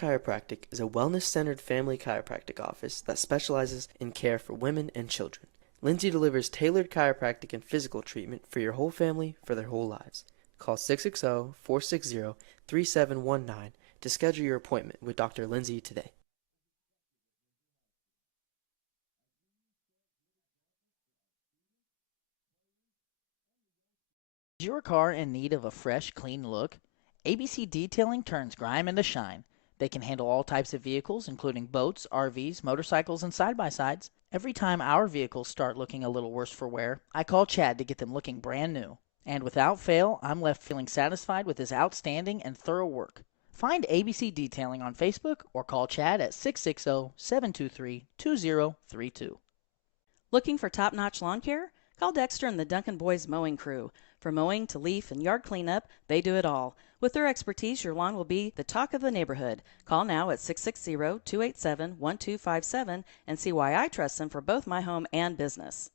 Chiropractic is a wellness-centered family chiropractic office that specializes in care for women and children. Lindsay delivers tailored chiropractic and physical treatment for your whole family for their whole lives. Call 660-460-3719 to schedule your appointment with Dr. Lindsay today. Is your car in need of a fresh, clean look? ABC Detailing turns grime into shine. They can handle all types of vehicles, including boats, RVs, motorcycles, and side-by-sides. Every time our vehicles start looking a little worse for wear, I call Chad to get them looking brand new. And without fail, I'm left feeling satisfied with his outstanding and thorough work. Find ABC Detailing on Facebook or call Chad at 660-723-2032. Looking for top-notch lawn care? Call Dexter and the Duncan Boys Mowing Crew. From mowing to leaf and yard cleanup, they do it all. With their expertise, your lawn will be the talk of the neighborhood. Call now at 660-287-1257 and see why I trust them for both my home and business.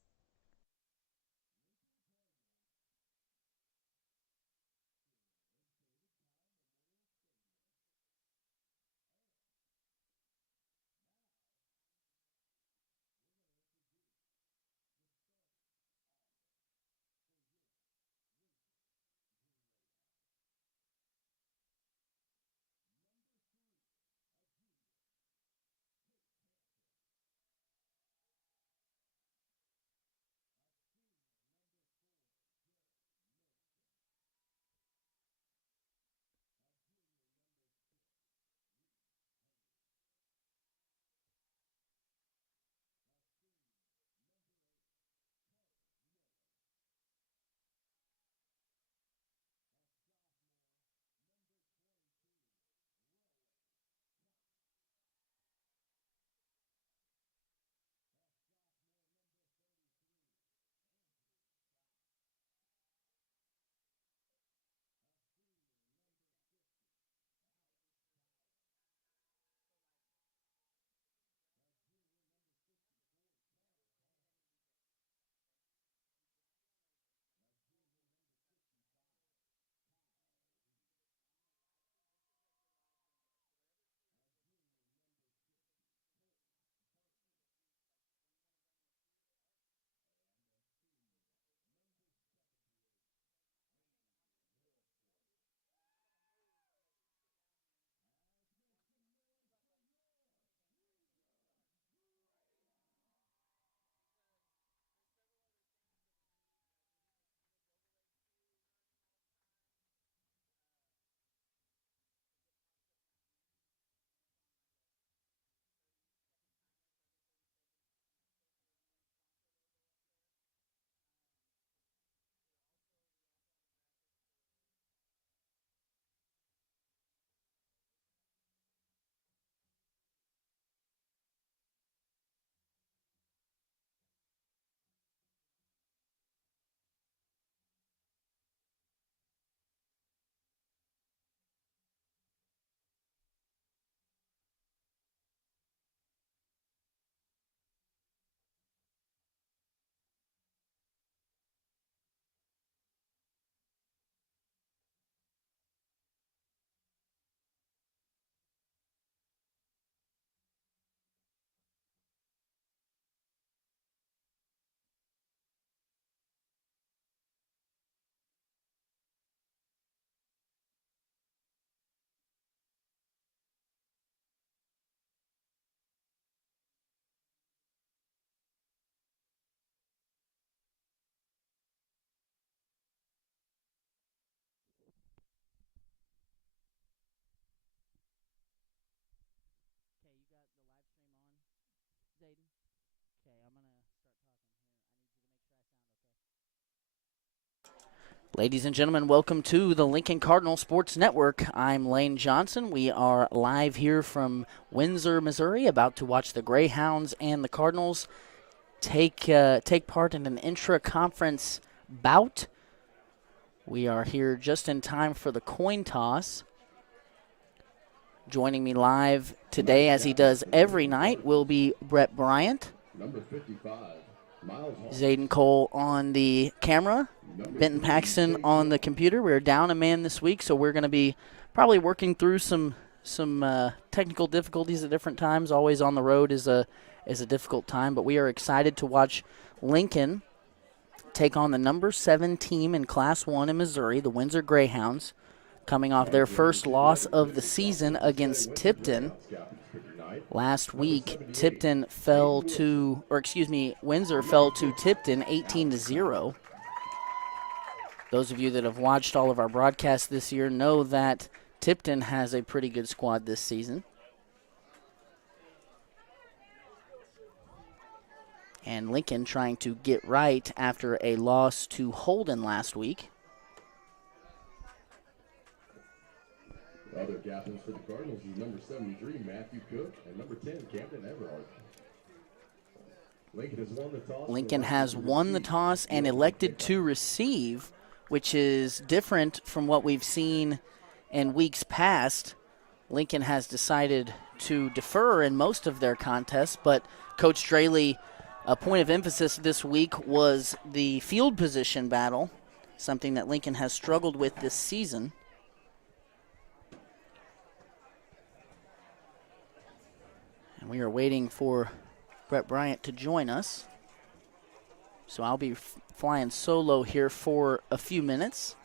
Okay, you got the live stream on, Zayden? Okay, I'm going to start talking here. I need you to make sure I sound okay. Ladies and gentlemen, welcome to the Lincoln Cardinal Sports Network. I'm Lane Johnson. We are live here from Windsor, Missouri, about to watch the Greyhounds and the Cardinals take part in an intra-conference bout. We are here just in time for the coin toss. Joining me live today, as he does every night, will be Brett Bryant. Number 55, Miles Hall. Zayden Cole on the camera. Benton Paxton on the computer. We're down a man this week, so we're going to be probably working through some some technical difficulties at different times. Always on the road is a difficult time, but we are excited to watch Lincoln take on the number 7 team in Class 1 in Missouri, the Windsor Greyhounds, coming off their first loss of the season against Tipton. Last week, Windsor fell to Tipton 18-0. Those of you that have watched all of our broadcasts this year know that Tipton has a pretty good squad this season. And Lincoln trying to get right after a loss to Holden last week. Other captains for the Cardinals is number 73, Matthew Cook, and number 10, Camden Everhart. Lincoln has won the toss and elected to receive, which is different from what we've seen in weeks past. Lincoln has decided to defer in most of their contests, but Coach Straley, a point of emphasis this week was the field position battle, something that Lincoln has struggled with this season. And we are waiting for Brett Bryant to join us. So I'll be flying solo here for a few minutes.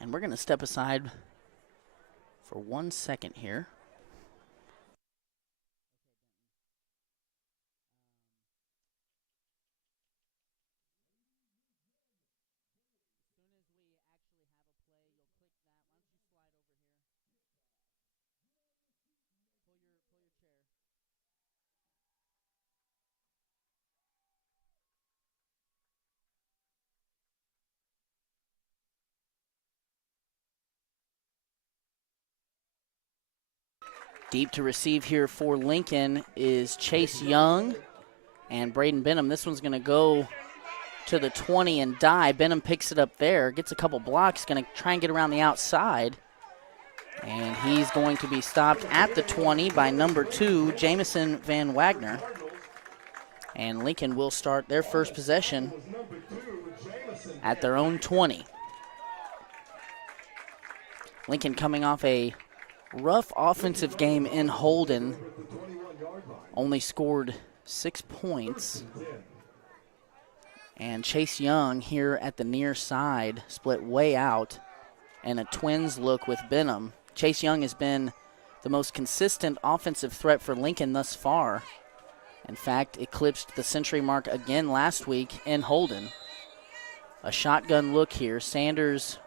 And we're going to step aside for 1 second here. Deep to receive here for Lincoln is Chase Young and Braden Benham. This one's going to go to the 20 and die. Benham picks it up there, gets a couple blocks, going to try and get around the outside. And he's going to be stopped at the 20 by number 2, Jamison Van Wagner. And Lincoln will start their first possession at their own 20. Lincoln coming off a rough offensive game in Holden, only scored 6 points. And Chase Young here at the near side, split way out, and a twins look with Benham. Chase Young has been the most consistent offensive threat for Lincoln thus far. In fact, eclipsed the century mark again last week in Holden. A shotgun look here. Sanders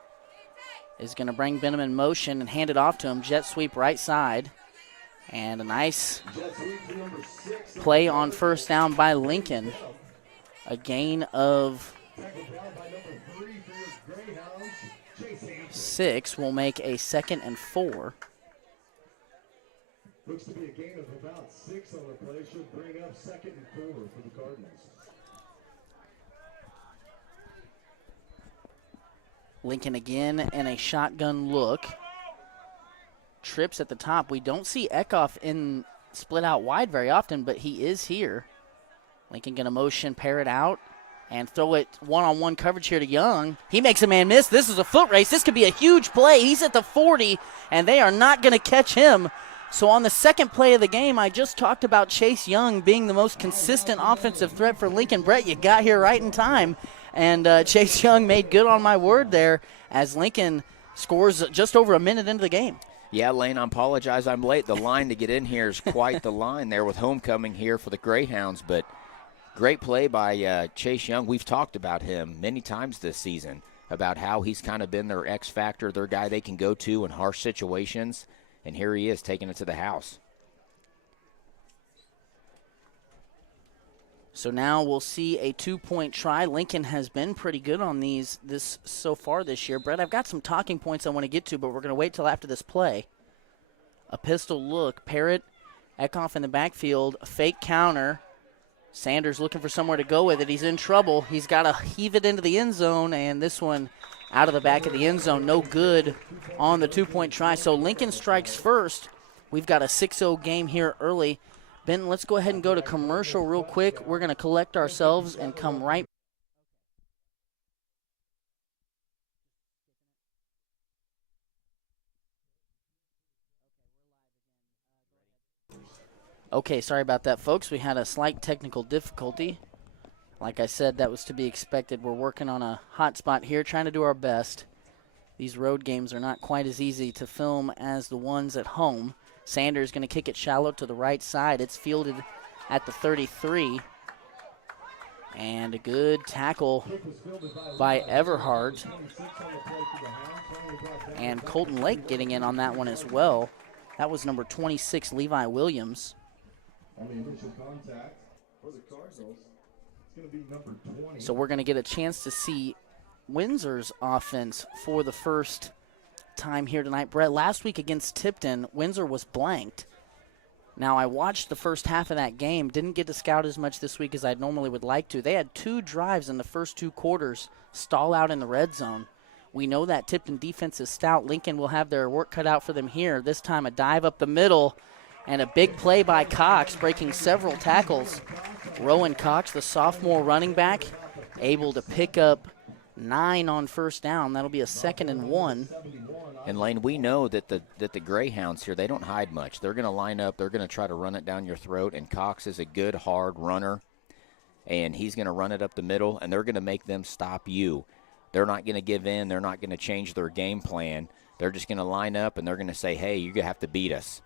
is going to bring Benham in motion and hand it off to him. Jet sweep right side. And a nice play on first down by Lincoln. A gain of 6 will make a 2nd and 4. Looks to be a gain of about 6 on the play. Should bring up 2nd and 4 for the Cardinals. Lincoln again in a shotgun look. Trips at the top. We don't see Eckhoff in split out wide very often, but he is here. Lincoln going to motion, pair it out, and throw it one-on-one coverage here to Young. He makes a man miss. This is a foot race. This could be a huge play. He's at the 40, and they are not going to catch him. So on the second play of the game, I just talked about Chase Young being the most consistent offensive threat for Lincoln. Brett, you got here right in time. And Chase Young made good on my word there as Lincoln scores just over a minute into the game. Yeah, Lane, I apologize I'm late. The line to get in here is quite the line there with homecoming here for the Greyhounds. But great play by Chase Young. We've talked about him many times this season, about how he's kind of been their X factor, their guy they can go to in harsh situations. And here he is taking it to the house. So now we'll see a 2-point try. Lincoln has been pretty good on this so far this year. Brett, I've got some talking points I want to get to, but we're going to wait till after this play. A pistol look. Parrott, Eckhoff in the backfield. Fake counter. Sanders looking for somewhere to go with it. He's in trouble. He's got to heave it into the end zone, and this one out of the back of the end zone. No good on the 2-point try. So Lincoln strikes first We've got a 6-0 game here early. Ben, let's go ahead and go to commercial real quick. We're going to collect ourselves and come right. Okay, sorry about that, folks. We had a slight technical difficulty. Like I said, that was to be expected. We're working on a hot spot here, trying to do our best. These road games are not quite as easy to film as the ones at home. Sanders going to kick it shallow to the right side. It's fielded at the 33. And a good tackle by Everhart. And Colton Lake getting in on that one as well. That was number 26, Levi Williams. So we're going to get a chance to see Windsor's offense for the first time here tonight. Brett, last week against Tipton, Windsor was blanked. Now, I watched the first half of that game, didn't get to scout as much this week as I normally would like to. They had 2 drives in the first 2 quarters stall out in the red zone. We know that Tipton defense is stout. Lincoln will have their work cut out for them here. This time a dive up the middle and a big play by Cox, breaking several tackles. Rowan Cox, the sophomore running back, able to pick up 9 on first down. That'll be a 2nd and 1. And Lane, we know that the Greyhounds here, they don't hide much. They're going to line up. They're going to try to run it down your throat. And Cox is a good, hard runner. And he's going to run it up the middle, and they're going to make them stop you. They're not going to give in. They're not going to change their game plan. They're just going to line up, and they're going to say, hey, you're going to have to beat us.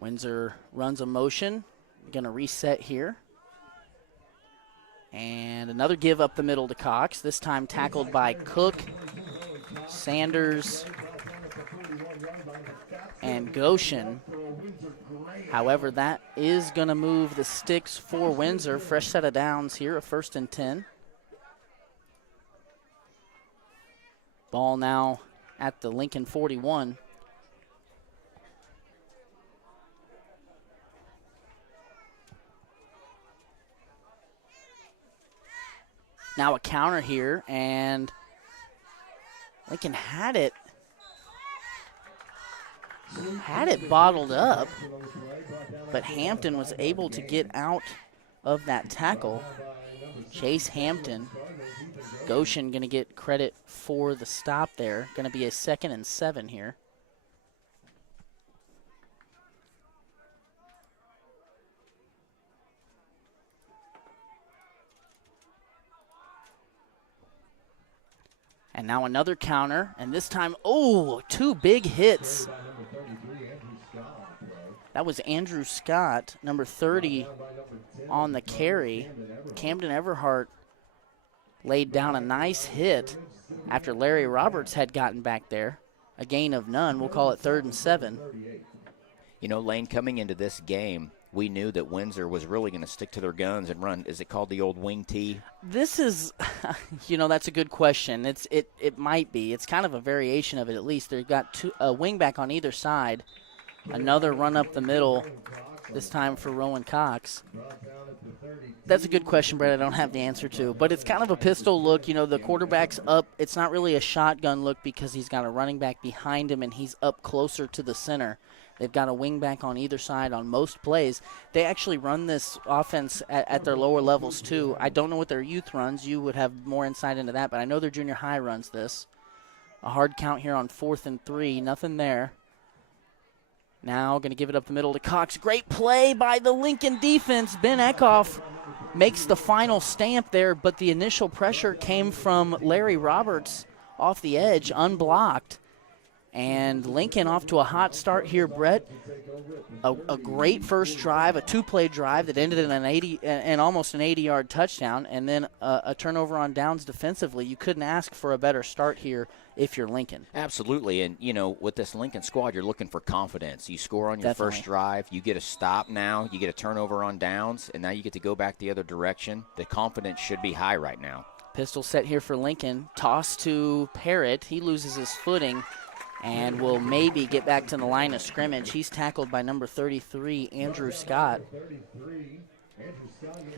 Windsor runs a motion. Going to reset here. And another give up the middle to Cox, this time tackled by Cook, Sanders, and Goshen. However, that is going to move the sticks for Windsor. Fresh set of downs here, a 1st and 10. Ball now at the Lincoln 41. Now a counter here, and Lincoln had it bottled up, but Hampton was able to get out of that tackle. Chase Hampton. Goshen going to get credit for the stop there. Going to be a 2nd and 7 here. And now another counter, and this time, 2 big hits. That was Andrew Scott, number 30, on the carry. Camden Everhart laid down a nice hit after Larry Roberts had gotten back there. A gain of none. We'll call it 3rd and 7. You know, Lane, coming into this game, we knew that Windsor was really going to stick to their guns and run. Is it called the old wing tee? This is, that's a good question. It might be. It's kind of a variation of it at least. They've got a wing back on either side. Another run up the middle, this time for Rowan Cox. That's a good question, Brett. I don't have the answer to. But it's kind of a pistol look. The quarterback's up. It's not really a shotgun look because he's got a running back behind him and he's up closer to the center. They've got a wing back on either side on most plays. They actually run this offense at their lower levels, too. I don't know what their youth runs. You would have more insight into that, but I know their junior high runs this. A hard count here on 4th and 3. Nothing there. Now going to give it up the middle to Cox. Great play by the Lincoln defense. Ben Eckhoff makes the final stamp there, but the initial pressure came from Larry Roberts off the edge, unblocked. And Lincoln off to a hot start here, Brett. A great first drive, a 2-play drive that ended in almost an 80-yard touchdown, and then a turnover on downs defensively. You couldn't ask for a better start here if you're Lincoln. Absolutely, and with this Lincoln squad, you're looking for confidence. You score on your first drive, you get a stop now, you get a turnover on downs, and now you get to go back the other direction. The confidence should be high right now. Pistol set here for Lincoln. Toss to Parrott. He loses his footing and will maybe get back to the line of scrimmage. He's tackled by number 33, Andrew Scott.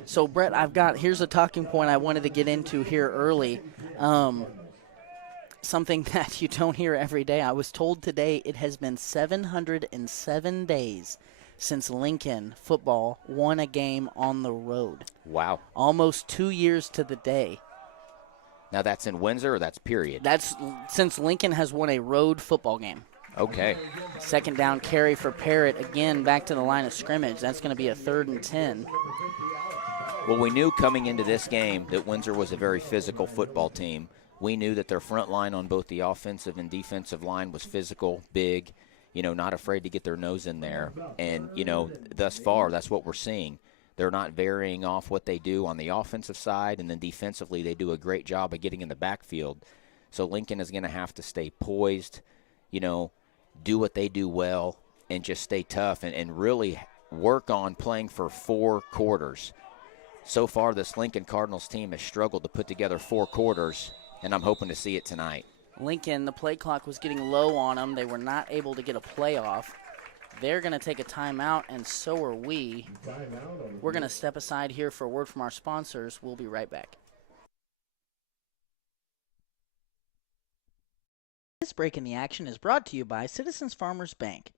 So, Brett, here's a talking point I wanted to get into here early. something that you don't hear every day. I was told today it has been 707 days since Lincoln football won a game on the road. Wow. Almost 2 years to the day. Now that's in Windsor or that's period? That's since Lincoln has won a road football game. Okay. Second down carry for Parrott, again back to the line of scrimmage. That's going to be a 3rd and 10. Well, we knew coming into this game that Windsor was a very physical football team. We knew that their front line on both the offensive and defensive line was physical, big, not afraid to get their nose in there. And, thus far, that's what we're seeing. They're not varying off what they do on the offensive side, and then defensively they do a great job of getting in the backfield. So Lincoln is going to have to stay poised, do what they do well, and just stay tough and really work on playing for 4 quarters. So far, this Lincoln Cardinals team has struggled to put together 4 quarters, and I'm hoping to see it tonight. Lincoln, the play clock was getting low on them. They were not able to get a play off. They're going to take a timeout, and so are we. We're going to step aside here for a word from our sponsors. We'll be right back. This break in the action is brought to you by Citizens Farmers Bank.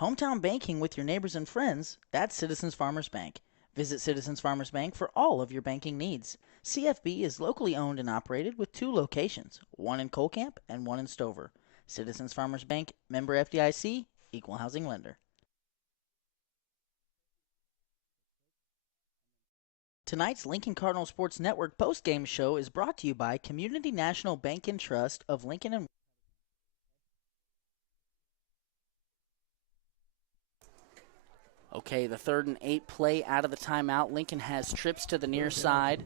Hometown banking with your neighbors and friends, that's Citizens Farmers Bank. Visit Citizens Farmers Bank for all of your banking needs. CFB is locally owned and operated with 2 locations, one in Colcamp and one in Stover. Citizens Farmers Bank, member FDIC, equal housing lender. Tonight's Lincoln Cardinal Sports Network postgame show is brought to you by Community National Bank and Trust of Lincoln and Okay, the 3rd and 8 play out of the timeout. Lincoln has trips to the near side.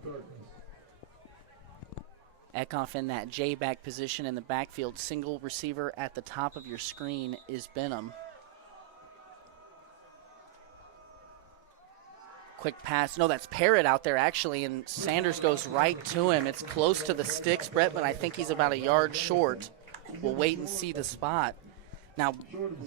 Kickoff in that J-back position in the backfield. Single receiver at the top of your screen is Benham. Quick pass. No, that's Parrott out there, actually, and Sanders goes right to him. It's close to the sticks, Brett, but I think he's about a yard short. We'll wait and see the spot. Now,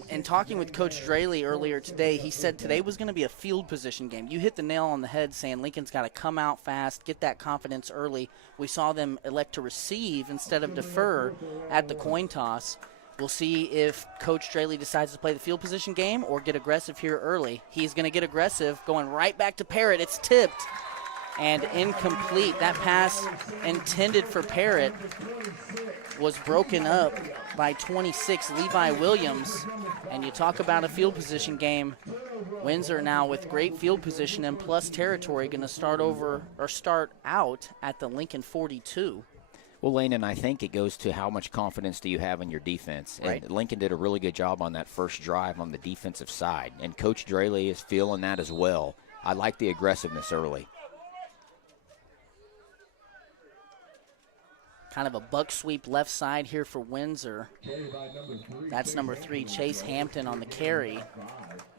in talking with Coach Draley earlier today, he said today was going to be a field position game. You hit the nail on the head saying Lincoln's got to come out fast, get that confidence early. We saw them elect to receive instead of defer at the coin toss. We'll see if Coach Draley decides to play the field position game or get aggressive here early. He's going to get aggressive, going right back to Parrott. It's tipped and incomplete. That pass intended for Parrott was broken up by 26, Levi Williams. And you talk about a field position game. Windsor now with great field position and plus territory going to start out at the Lincoln 42. Well, Lane, and I think it goes to how much confidence do you have in your defense. Right. And Lincoln did a really good job on that first drive on the defensive side. And Coach Draley is feeling that as well. I like the aggressiveness early. Kind of a buck sweep left side here for Windsor. That's number 3, Chase Hampton on the carry.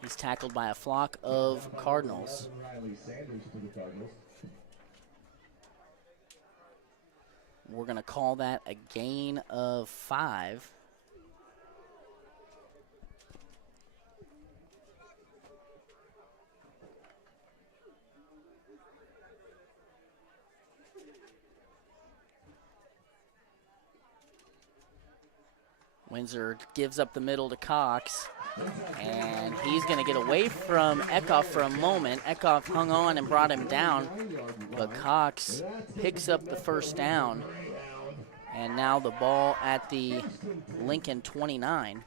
He's tackled by a flock of Cardinals. We're going to call that a gain of 5. Windsor gives up the middle to Cox, and he's going to get away from Kickoff for a moment. Kickoff hung on and brought him down, but Cox picks up the first down, and now the ball at the Lincoln 29.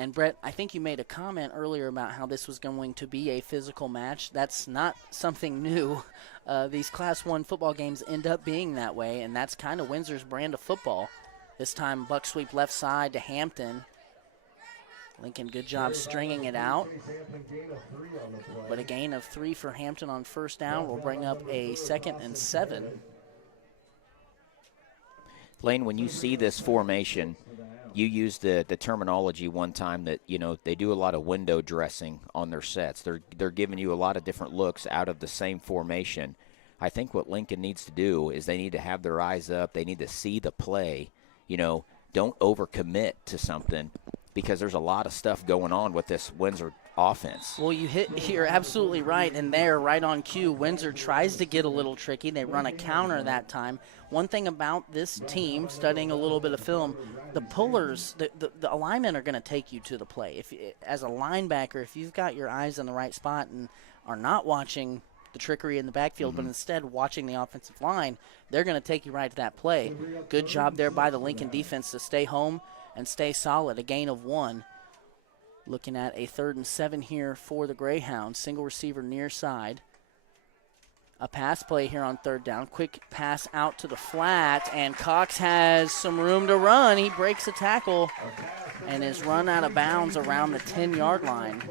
And, Brett, I think you made a comment earlier about how this was going to be a physical match. That's not something new. These Class 1 football games end up being that way, and that's kind of Windsor's brand of football. This time, buck sweep left side to Hampton. Lincoln, good job stringing it out. But a gain of 3 for Hampton on first down will bring up a 2nd and 7. Lane, when you see this formation, you used the terminology one time that, they do a lot of window dressing on their sets. They're giving you a lot of different looks out of the same formation. I think what Lincoln needs to do is they need to have their eyes up. They need to see the play. Don't overcommit to something because there's a lot of stuff going on with this Windsor offense. Well, you're absolutely right, and there, right on cue, Windsor tries to get a little tricky. They run a counter that time. One thing about this team, studying a little bit of film, the pullers, the alignment are going to take you to the play. As a linebacker, if you've got your eyes in the right spot and are not watching the trickery in the backfield, but instead watching the offensive line, they're going to take you right to that play. Good job there by the Lincoln defense to stay home and stay solid, a gain of 1. Looking at a 3rd and 7 here for the Greyhounds. Single receiver near side. A pass play here on 3rd down. Quick pass out to the flat, and Cox has some room to run. He breaks a tackle and is run out of bounds around the 10-yard line.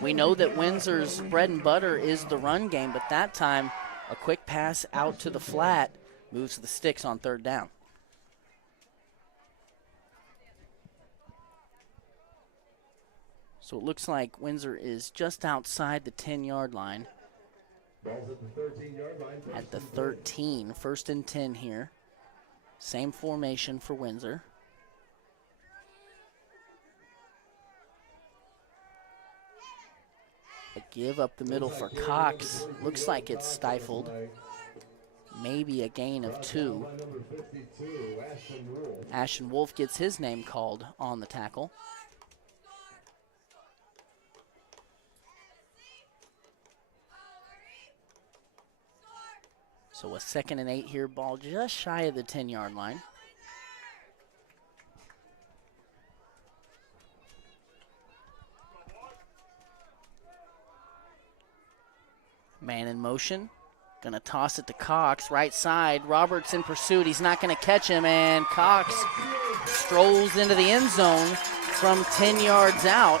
We know that Windsor's bread and butter is the run game, but that time a quick pass out to the flat moves the sticks on 3rd down. So it looks like Windsor is just outside the 10-yard line. Ball's at the 13-yard line. At the 13, 1st and 10 here. Same formation for Windsor. A give up the middle for Cox. Looks like it's stifled. Maybe a gain of 2. Ashton Wolf gets his name called on the tackle. So a 2nd and 8 here, ball just shy of the 10-yard line. Man in motion, gonna toss it to Cox, right side. Roberts in pursuit, he's not gonna catch him, and Cox strolls into the end zone from 10 yards out.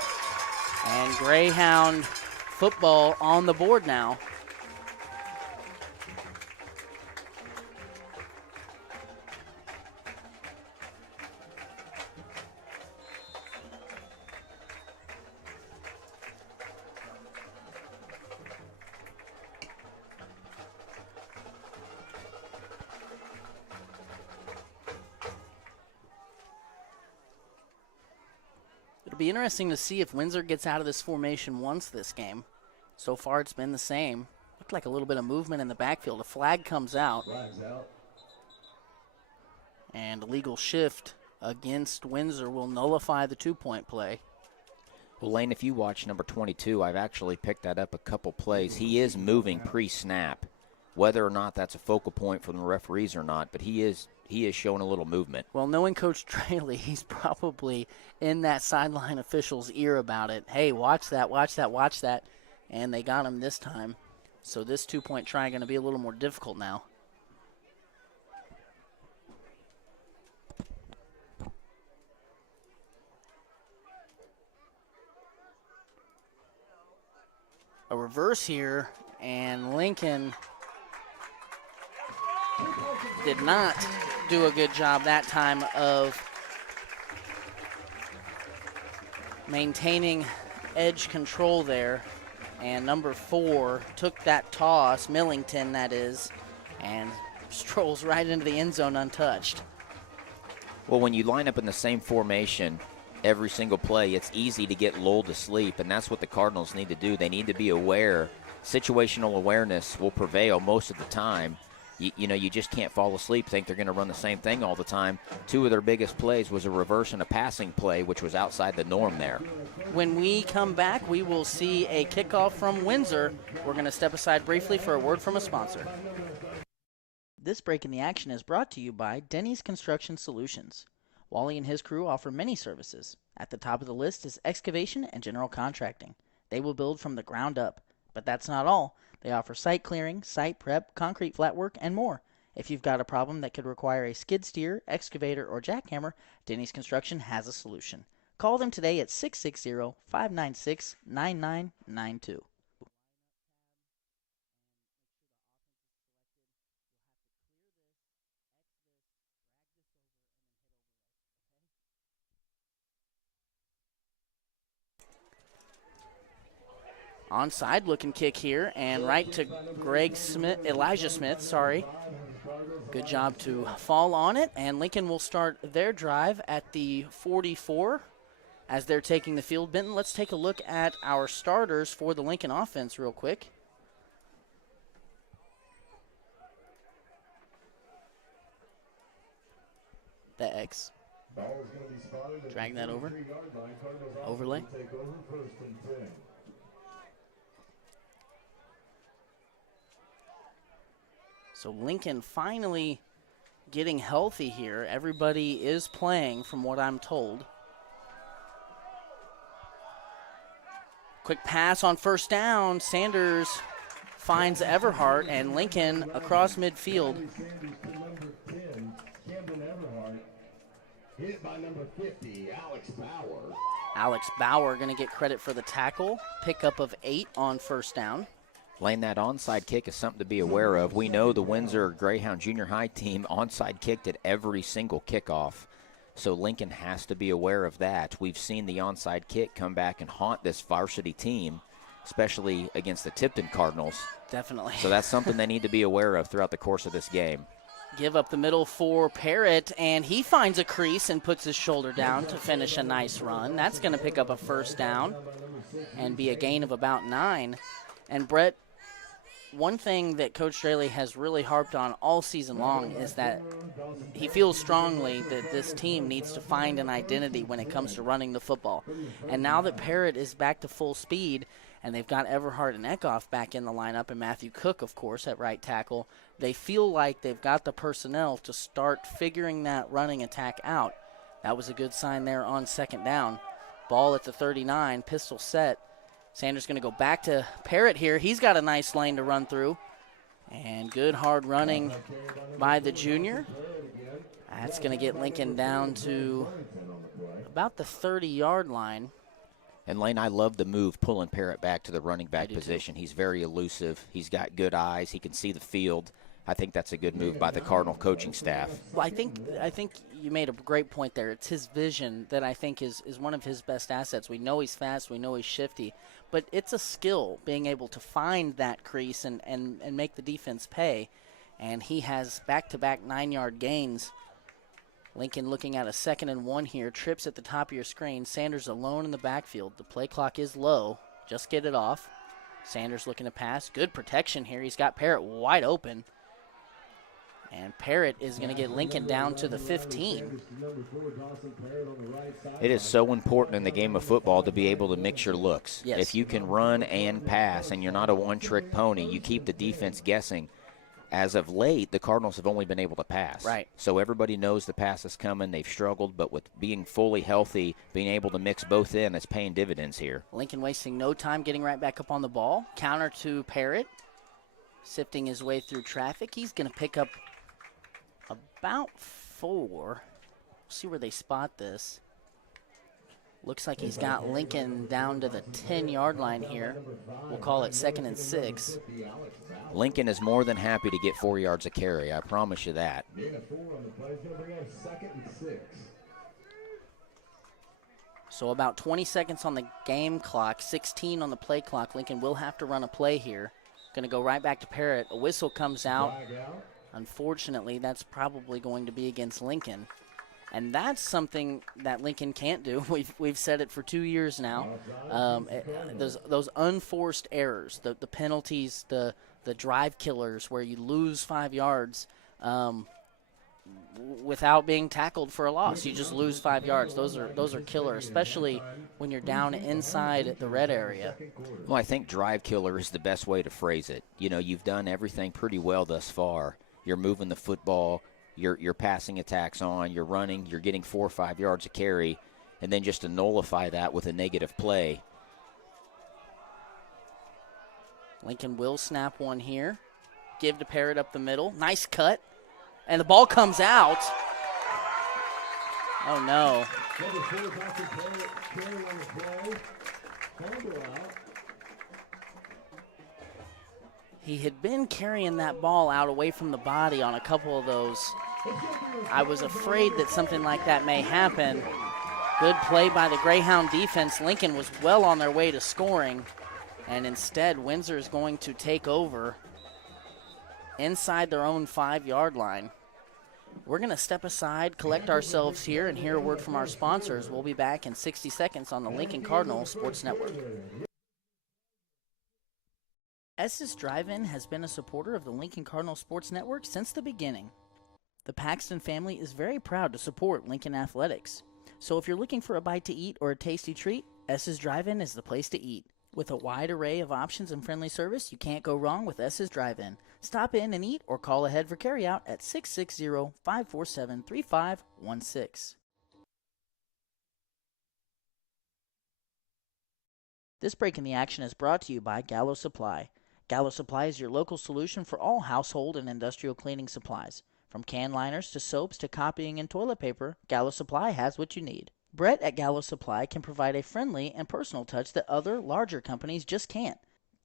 And Greyhound football on the board now. It'll be interesting to see if Windsor gets out of this formation once this game. So far it's been the same. Looked like a little bit of movement in the backfield. A flag comes out. Flag's out. And a legal shift against Windsor will nullify the 2-point play. Well, Lane, if you watch number 22, I've actually picked that up a couple plays. He is moving pre-snap, whether or not that's a focal point from the referees or not, but he is showing a little movement. Well, knowing Coach Trayley, he's probably in that sideline official's ear about it. Hey, watch that, watch that, watch that. And they got him this time. So this 2-point try going to be a little more difficult now. A reverse here, and Lincoln did not do a good job that time of maintaining edge control there. And number 4 took that toss, Millington that is, and strolls right into the end zone untouched. Well, when you line up in the same formation every single play, it's easy to get lulled to sleep, and that's what the Cardinals need to do. They need to be aware. Situational awareness will prevail most of the time. You just can't fall asleep, think they're going to run the same thing all the time. 2 of their biggest plays was a reverse and a passing play, which was outside the norm there. When we come back, we will see a kickoff from Windsor. We're going to step aside briefly for a word from a sponsor. This break in the action is brought to you by Denny's Construction Solutions. Wally and his crew offer many services. At the top of the list is excavation and general contracting. They will build from the ground up. But that's not all. They offer site clearing, site prep, concrete flat work, and more. If you've got a problem that could require a skid steer, excavator, or jackhammer, Denny's Construction has a solution. Call them today at 660-596-9992. Onside looking kick here, and right to Elijah Smith. Good job to fall on it, and Lincoln will start their drive at the 44. as they're taking the field. Benton, let's take a look at our starters for the Lincoln offense real quick. The X. Drag that over. Overlay. So Lincoln finally getting healthy here. Everybody is playing from what I'm told. Quick pass on first down. Sanders finds Everhart, and Lincoln across midfield. Hit by number 50, Alex Bauer. Alex Bauer going to get credit for the tackle. Pickup of 8 on first down. Lane, that onside kick is something to be aware of. We know the Windsor Greyhound Junior High team onside kicked at every single kickoff, so Lincoln has to be aware of that. We've seen the onside kick come back and haunt this varsity team, especially against the Tipton Cardinals. Definitely. So that's something they need to be aware of throughout the course of this game. Give up the middle for Parrott, and he finds a crease and puts his shoulder down to finish a nice run. That's going to pick up a first down and be a gain of about 9. And Brett, one thing that Coach Straley has really harped on all season long is that he feels strongly that this team needs to find an identity when it comes to running the football. And now that Parrott is back to full speed, and they've got Everhart and Eckhoff back in the lineup, and Matthew Cook, of course, at right tackle, they feel like they've got the personnel to start figuring that running attack out. That was a good sign there on second down. Ball at the 39, pistol set. Sanders going to go back to Parrott here. He's got a nice lane to run through. And good hard running by the junior. That's going to get Lincoln down to about the 30-yard line. And, Lane, I love the move pulling Parrott back to the running back position. He's very elusive. He's got good eyes. He can see the field. I think that's a good move by the Cardinal coaching staff. Well, I think you made a great point there. It's his vision that I think is one of his best assets. We know he's fast. We know he's shifty. But it's a skill being able to find that crease and make the defense pay. And he has back-to-back 9-yard gains. Lincoln looking at a 2nd and 1 here. Trips at the top of your screen. Sanders alone in the backfield. The play clock is low. Just get it off. Sanders looking to pass. Good protection here. He's got Parrott wide open. And Parrott is going to get Lincoln down to the 15. It is so important in the game of football to be able to mix your looks. Yes. If you can run and pass and you're not a one-trick pony, you keep the defense guessing. As of late, the Cardinals have only been able to pass. Right. So everybody knows the pass is coming. They've struggled, but with being fully healthy, being able to mix both in, it's paying dividends here. Lincoln wasting no time getting right back up on the ball. Counter to Parrott. Sifting his way through traffic. He's going to pick up about 4. See where they spot this. Looks like he's got Lincoln down to the 10-yard line here. We'll call it 2nd and 6. Lincoln is more than happy to get 4 yards of carry. I promise you that. So about 20 seconds on the game clock, 16 on the play clock. Lincoln will have to run a play here. Going to go right back to Parrott. A whistle comes out. Unfortunately, that's probably going to be against Lincoln. And that's something that Lincoln can't do. We've said it for 2 years now. Those unforced errors, the penalties, the drive killers where you lose 5 yards without being tackled for a loss. You just lose 5 yards. Those are killer, especially when you're down inside the red area. Well, I think drive killer is the best way to phrase it. You know, you've done everything pretty well thus far. You're moving the football. You're passing attacks on, you're running, you're getting 4 or 5 yards of carry, and then just to nullify that with a negative play. Lincoln will snap one here. Give to Parrott up the middle. Nice cut. And the ball comes out. Oh, no. He had been carrying that ball out away from the body on a couple of those. I was afraid that something like that may happen. Good play by the Greyhound defense. Lincoln was well on their way to scoring, and instead Windsor is going to take over inside their own 5-yard line. We're going to step aside, collect ourselves here, and hear a word from our sponsors. We'll be back in 60 seconds on the Lincoln Cardinals Sports Network. Estes Drive-In has been a supporter of the Lincoln Cardinals Sports Network since the beginning. The Paxton family is very proud to support Lincoln Athletics. So if you're looking for a bite to eat or a tasty treat, Estes Drive-In is the place to eat. With a wide array of options and friendly service, you can't go wrong with Estes Drive-In. Stop in and eat or call ahead for carryout at 660-547-3516. This break in the action is brought to you by Gallo Supply. Gallo Supply is your local solution for all household and industrial cleaning supplies. From can liners to soaps to copying and toilet paper, Gallo Supply has what you need. Brett at Gallo Supply can provide a friendly and personal touch that other, larger companies just can't.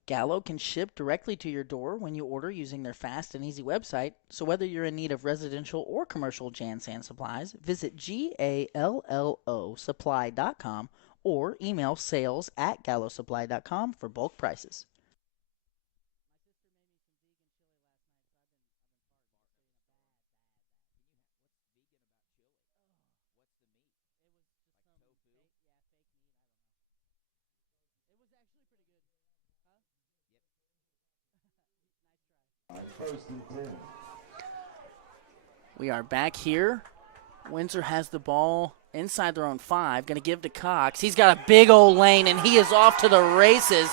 Gallo can ship directly to your door when you order using their fast and easy website, so whether you're in need of residential or commercial Jan-San supplies, visit GALLOsupply.com or email sales@gallosupply.com for bulk prices. We are back here. Windsor has the ball inside their own 5. Going to give to Cox. He's got a big old lane, and he is off to the races.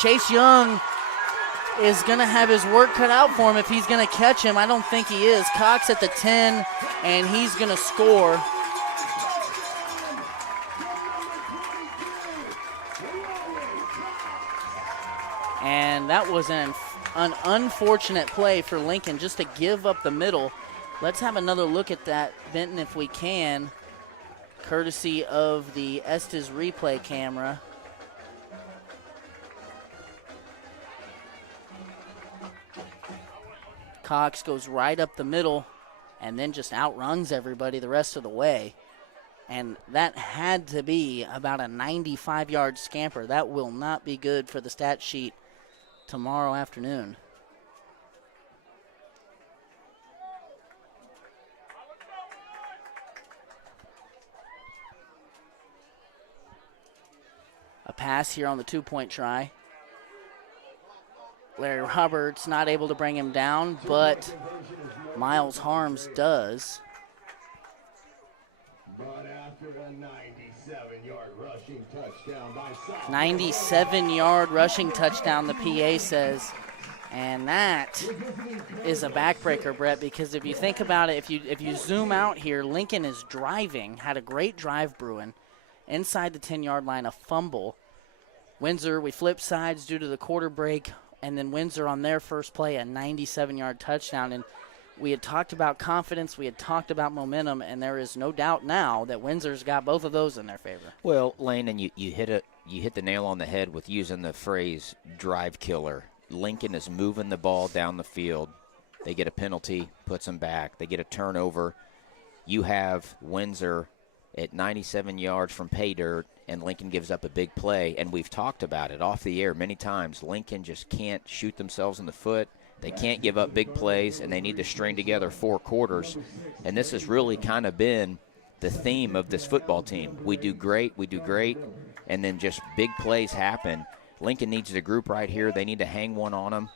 Chase Young is going to have his work cut out for him if he's going to catch him. I don't think he is. Cox at the 10, and he's going to score. And that was an unfortunate play for Lincoln just to give up the middle. Let's have another look at that, Benton, if we can, courtesy of the Estes replay camera. Cox goes right up the middle and then just outruns everybody the rest of the way. And that had to be about a 95-yard scamper. That will not be good for the stat sheet tomorrow afternoon. A pass here on the 2-point try. Larry Roberts not able to bring him down, but Miles Harms does. But after the 97-yard rushing touchdown by 97-yard rushing touchdown, the PA says. And that is a backbreaker, Brett, because if you think about it, if you zoom out here, Lincoln is driving, had a great drive brewing. Inside the 10-yard line, a fumble. Windsor, we flip sides due to the quarter break, and then Windsor on their first play, a 97-yard touchdown. And we had talked about confidence, we had talked about momentum, and there is no doubt now that Windsor's got both of those in their favor. Well, Lane, and you hit the nail on the head with using the phrase drive killer. Lincoln is moving the ball down the field. They get a penalty, puts them back. They get a turnover. You have Windsor at 97 yards from pay dirt, and Lincoln gives up a big play. And we've talked about it off the air many times. Lincoln just can't shoot themselves in the foot. They can't give up big plays, and they need to string together 4 quarters. And this has really kind of been the theme of this football team. We do great, and then just big plays happen. Lincoln needs the group right here. They need to hang one on them,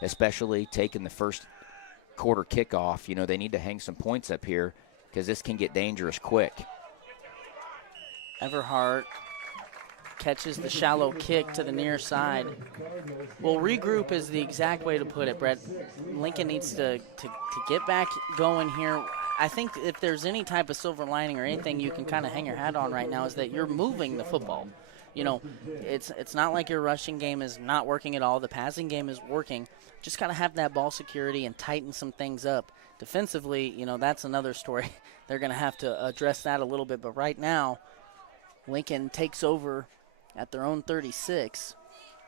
especially taking the first quarter kickoff. You know, they need to hang some points up here because this can get dangerous quick. Everhart catches the shallow kick to the near side. Well, regroup is the exact way to put it, Brett. Lincoln needs to get back going here. I think if there's any type of silver lining or anything you can kind of hang your hat on right now is that you're moving the football. You know, it's not like your rushing game is not working at all. The passing game is working. Just got to have that ball security and tighten some things up. Defensively, you know, that's another story. They're going to have to address that a little bit. But right now, Lincoln takes over at their own 36.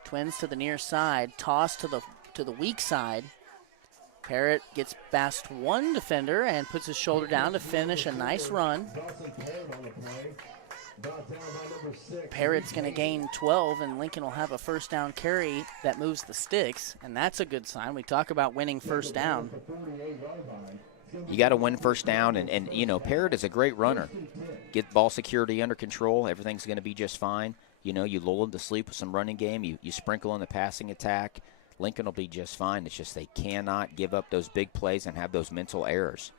Twins to the near side. Toss to the weak side. Parrott gets past one defender and puts his shoulder down to finish a nice run. Parrott's going to gain 12, and Lincoln will have a first down carry that moves the sticks, and that's a good sign. We talk about winning first down. You got to win first down, and you know, Parrott is a great runner. Get ball security under control, everything's going to be just fine. You know, you lull them to sleep with some running game, you sprinkle in the passing attack. Lincoln will be just fine. It's just they cannot give up those big plays and have those mental errors.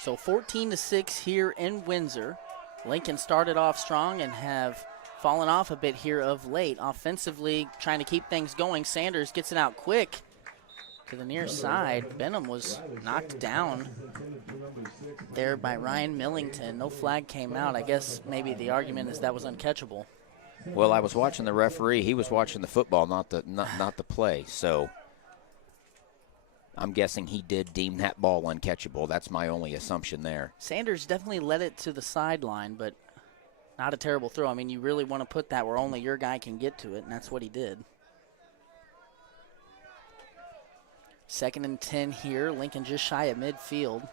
So 14-6 here in Windsor. Lincoln started off strong and have fallen off a bit here of late. Offensively, trying to keep things going. Sanders gets it out quick to the near side. Benham was knocked down there by Ryan Millington. No flag came out. I guess maybe the argument is that was uncatchable. Well, I was watching the referee. He was watching the football, not the play. So I'm guessing he did deem that ball uncatchable. That's my only assumption there. Sanders definitely led it to the sideline, but not a terrible throw. I mean, you really want to put that where only your guy can get to it, and that's what he did. 2nd and 10 here. Lincoln just shy of midfield.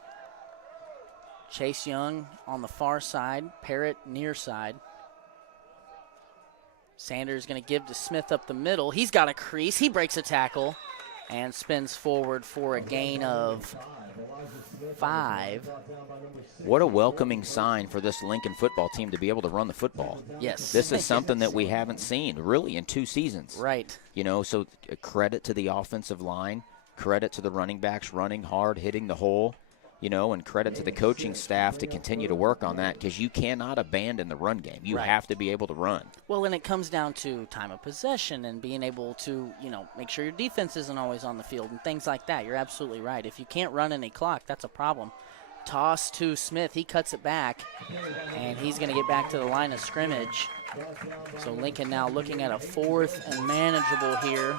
Chase Young on the far side. Parrott near side. Sanders going to give to Smith up the middle. He's got a crease. He breaks a tackle and spins forward for a gain of 5. What a welcoming sign for this Lincoln football team to be able to run the football. Yes. This is something that we haven't seen really in 2 seasons. Right. You know, so credit to the offensive line, credit to the running backs running hard, hitting the hole, you know, and credit to the coaching staff to continue to work on that because you cannot abandon the run game. You have to be able to run. Well, and it comes down to time of possession and being able to, you know, make sure your defense isn't always on the field and things like that. You're absolutely right. If you can't run any clock, that's a problem. Toss to Smith. He cuts it back, and he's going to get back to the line of scrimmage. So Lincoln now looking at a 4th and manageable here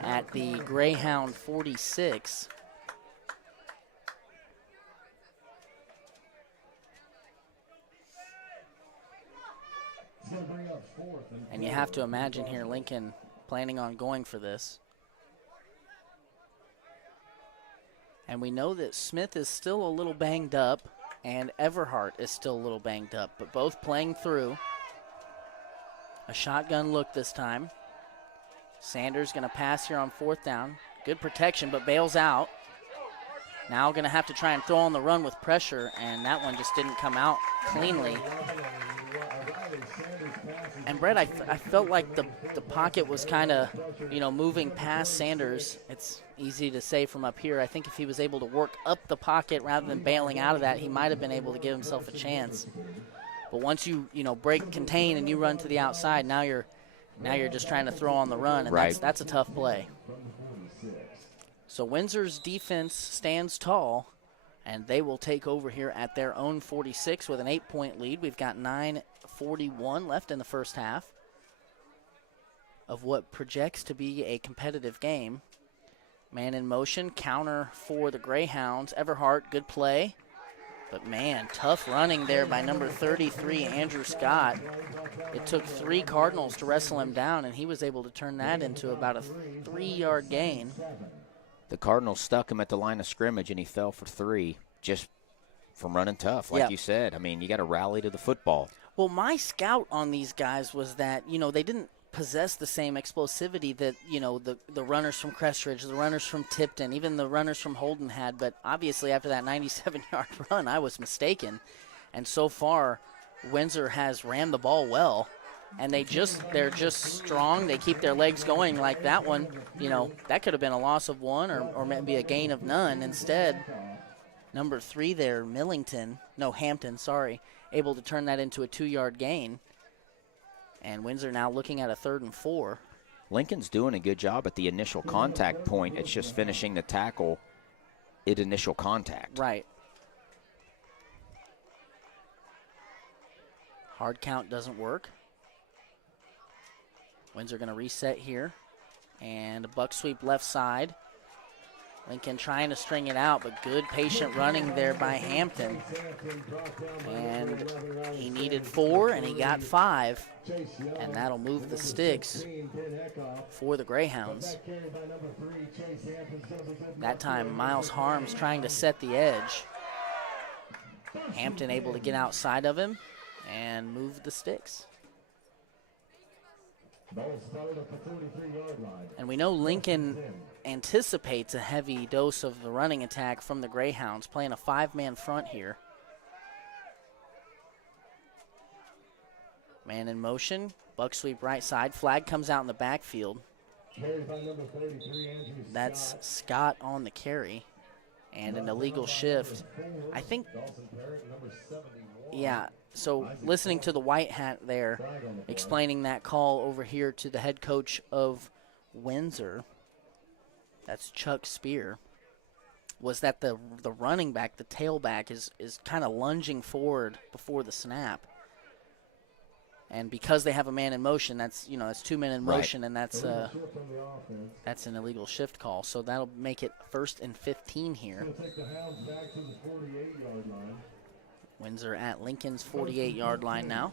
at the Greyhound 46. And you have to imagine here Lincoln planning on going for this. And we know that Smith is still a little banged up and Everhart is still a little banged up, but both playing through. A shotgun look this time. Sanders going to pass here on 4th down. Good protection, but bails out. Now going to have to try and throw on the run with pressure, and that one just didn't come out cleanly. And Brett, I felt like the pocket was kind of, you know, moving past Sanders. It's easy to say from up here. I think if he was able to work up the pocket rather than bailing out of that, he might have been able to give himself a chance. But once you know, break contain and you run to the outside, now you're just trying to throw on the run, and that's a tough play. So Windsor's defense stands tall, and they will take over here at their own 46 with an 8-point lead. We've got 9:41 left in the first half of what projects to be a competitive game. Man in motion, counter for the Greyhounds. Everhart, good play. But, man, tough running there by number 33, Andrew Scott. It took 3 Cardinals to wrestle him down, and he was able to turn that into about a 3-yard gain. The Cardinals stuck him at the line of scrimmage, and he fell for 3 just from running tough, like you said. I mean, you got to rally to the football. Well, my scout on these guys was that, you know, they didn't possess the same explosivity that, you know, the runners from Crestridge, the runners from Tipton, even the runners from Holden had. But obviously after that 97-yard run, I was mistaken. And so far, Windsor has ran the ball well. And they're just strong. They keep their legs going like that one. You know, that could have been a loss of 1 or maybe a gain of none. Instead, number 3 there, Hampton, able to turn that into a 2-yard gain. And Windsor now looking at a 3rd and 4. Lincoln's doing a good job at the initial contact point. It's just finishing the tackle at initial contact. Right. Hard count doesn't work. Windsor going to reset here. And a buck sweep left side. Lincoln trying to string it out, but good patient running there by Hampton. And he needed 4, and he got 5. And that'll move the sticks for the Greyhounds. That time, Miles Harms trying to set the edge. Hampton able to get outside of him and move the sticks. And we know Lincoln anticipates a heavy dose of the running attack from the Greyhounds, playing a 5-man front here. Man in motion, buck sweep right side, flag comes out in the backfield. That's Scott on the carry, and an illegal shift. I think, yeah, so listening to the white hat there, explaining that call over here to the head coach of Windsor, that's Chuck Spear, was that the running back, the tailback, is kind of lunging forward before the snap. And because they have a man in motion, that's 2 men in motion, and that's an illegal shift call. So that'll make it 1st and 15 here. Windsor at Lincoln's 48-yard line now.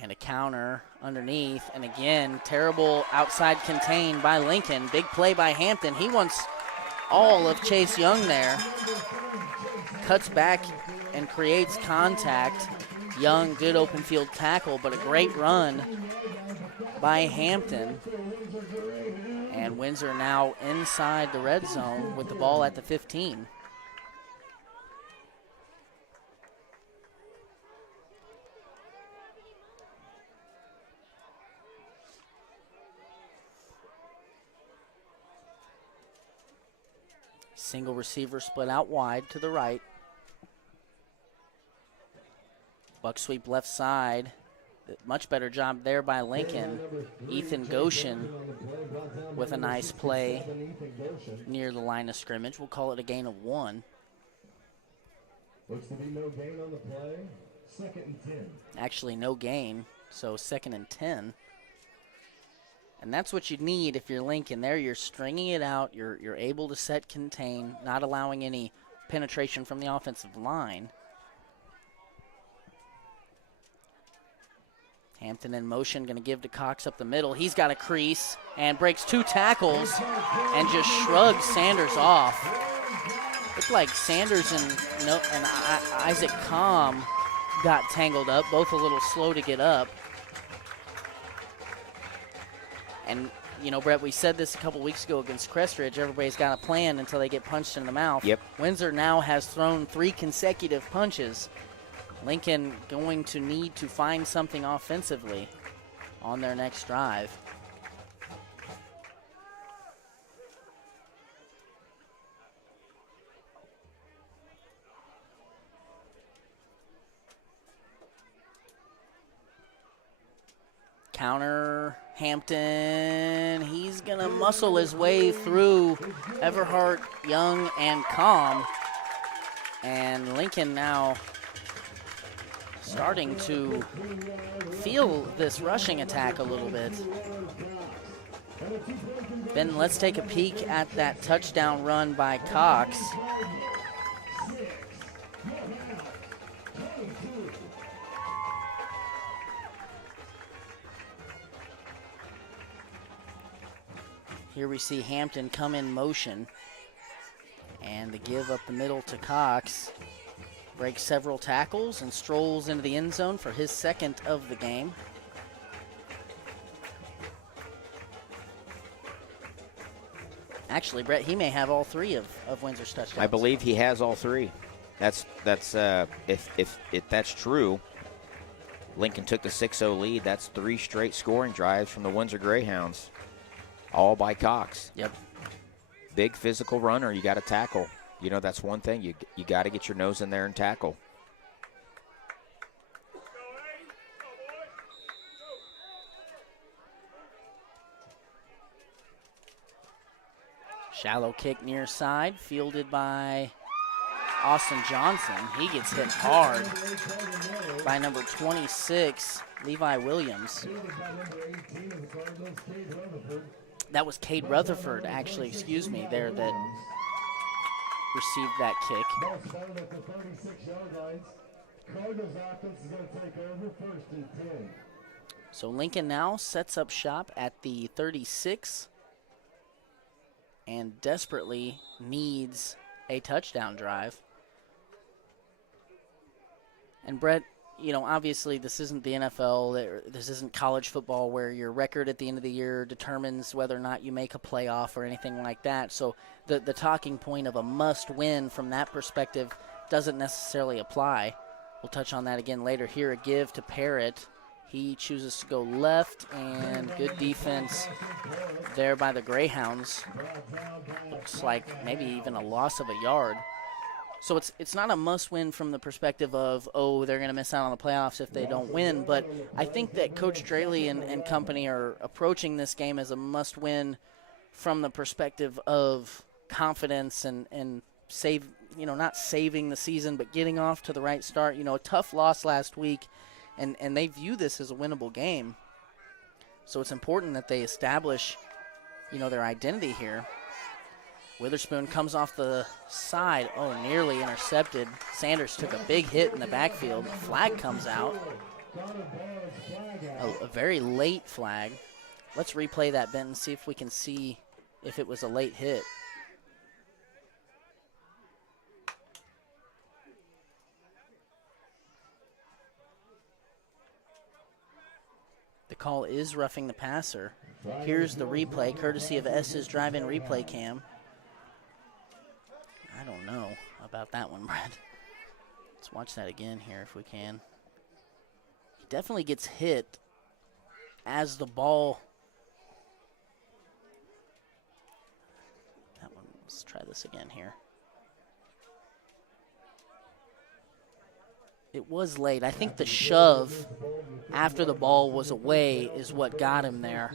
And a counter underneath. And again, terrible outside contain by Lincoln. Big play by Hampton. He wants all of Chase Young there. Cuts back and creates contact. Young, good open field tackle, but a great run by Hampton. And Windsor now inside the red zone with the ball at the 15. Single receiver split out wide to the right. Buck sweep left side. Much better job there by Lincoln. Ethan Goshen with a nice play near the line of scrimmage. We'll call it a gain of 1. Looks to be no gain on the play. 2nd and 10. Actually, no gain, so 2nd and 10. And that's what you need if you're Lincoln there. You're stringing it out. You're able to set contain, not allowing any penetration from the offensive line. Hampton in motion, going to give to Cox up the middle. He's got a crease and breaks 2 tackles and just shrugs Sanders off. Looked like Sanders and Isaac Comm got tangled up, both a little slow to get up. And, Brett, we said this a couple weeks ago against Crestridge. Everybody's got a plan until they get punched in the mouth. Yep. Windsor now has thrown 3 consecutive punches. Lincoln going to need to find something offensively on their next drive. Counter, Hampton. He's going to muscle his way through Everhart, Young, and Comm. And Lincoln now starting to feel this rushing attack a little bit. Ben, let's take a peek at that touchdown run by Cox. Here we see Hampton come in motion, and the give up the middle to Cox. Breaks several tackles and strolls into the end zone for his 2nd of the game. Actually, Brett, he may have all 3 of Windsor's touchdowns. I believe he has all 3. That's if that's true. Lincoln took the 6-0 lead. That's 3 straight scoring drives from the Windsor Greyhounds, all by Cox. Yep. Big physical runner. You got to tackle. That's one thing. You got to get your nose in there and tackle. Shallow kick near side, fielded by Austin Johnson. He gets hit hard by number 26, Levi Williams. That was Cade Rutherford, actually, excuse me, there that received that kick. So Lincoln now sets up shop at the 36 and desperately needs a touchdown drive. And Brett, obviously this isn't the NFL. This isn't college football where your record at the end of the year determines whether or not you make a playoff or anything like that. So the talking point of a must-win from that perspective doesn't necessarily apply. We'll touch on that again later. Here, a give to Parrott. He chooses to go left, and good defense there by the Greyhounds. Looks like maybe even a loss of a yard. So it's not a must-win from the perspective of, they're going to miss out on the playoffs if they don't win. But I think that Coach Draley and company are approaching this game as a must-win from the perspective of confidence and save, not saving the season, but getting off to the right start. A tough loss last week, and they view this as a winnable game. So it's important that they establish, their identity here. Witherspoon comes off the side. Nearly intercepted. Sanders took a big hit in the backfield. Flag comes out. A very late flag. Let's replay that, Benton, see if we can see if it was a late hit. The call is roughing the passer. Here's the replay, courtesy of S's drive-in replay cam. I don't know about that one, Brad. Let's watch that again here if we can. He definitely gets hit as the ball. That one, let's try this again here. It was late. I think the shove after the ball was away is what got him there.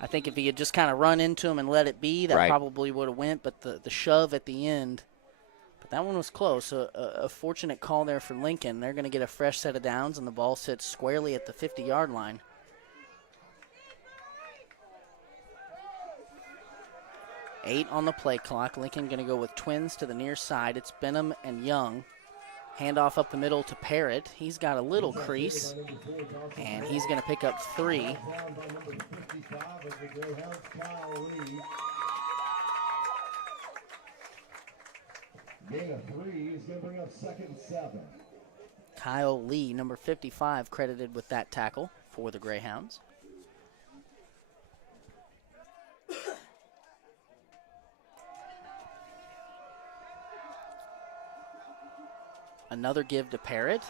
I think if he had just kind of run into him and let it be, that probably would have went, but the shove at the end. That one was close. A fortunate call there for Lincoln. They're going to get a fresh set of downs, and the ball sits squarely at the 50-yard line. Eight on the play clock. Lincoln going to go with twins to the near side. It's Benham and Young. Handoff up the middle to Parrott. He's got a little crease, and he's going to pick up 3. Gain of 3 is going to bring up 2nd and 7. Kyle Lee, number 55, credited with that tackle for the Greyhounds. Another give to Parrott.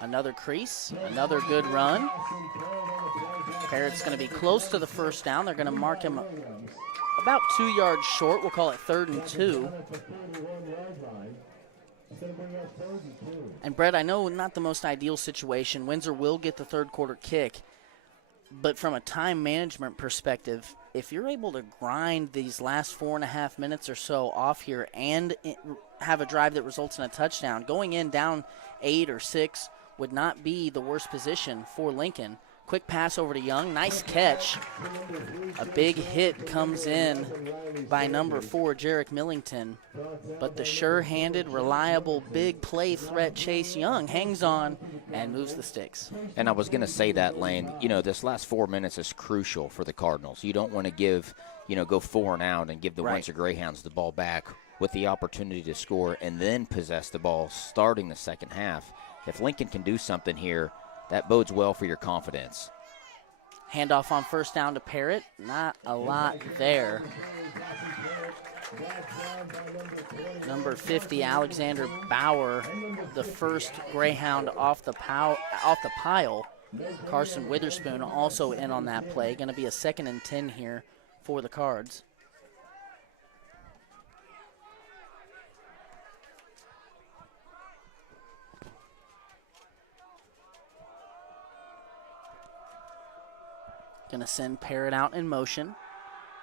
Another crease. Another good run. Parrott's going to be close to the first down. They're going to mark him about 2 yards short. We'll call it 3rd and 2. And, Brett, I know not the most ideal situation. Windsor will get the third quarter kick. But from a time management perspective, if you're able to grind these last 4.5 minutes or so off here and have a drive that results in a touchdown, going in down 8 or 6 would not be the worst position for Lincoln. Quick pass over to Young. Nice catch. A big hit comes in by number 4, Jarek Millington. But the sure-handed, reliable, big play threat Chase Young hangs on and moves the sticks. And I was going to say that, Lane, this last 4 minutes is crucial for the Cardinals. You don't want to give, go 4 and out and give the Windsor Greyhounds the ball back with the opportunity to score and then possess the ball starting the second half. If Lincoln can do something here, that bodes well for your confidence. Handoff on first down to Parrott. Not a lot there. Number 50, Alexander Bauer, the first Greyhound off the pile. Carson Witherspoon also in on that play. Going to be a 2nd and 10 here for the Cards. Going to send Parrott out in motion.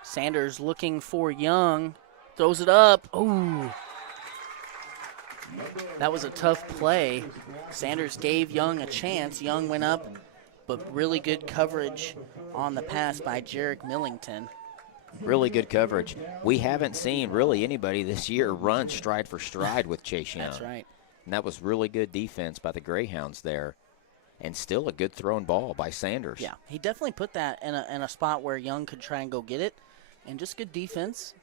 Sanders looking for Young. Throws it up. Ooh. That was a tough play. Sanders gave Young a chance. Young went up, but really good coverage on the pass by Jarek Millington. Really good coverage. We haven't seen really anybody this year run stride for stride with Chase Young. That's right. And that was really good defense by the Greyhounds there. And still a good thrown ball by Sanders. Yeah, he definitely put that in a spot where Young could try and go get it. And just good defense.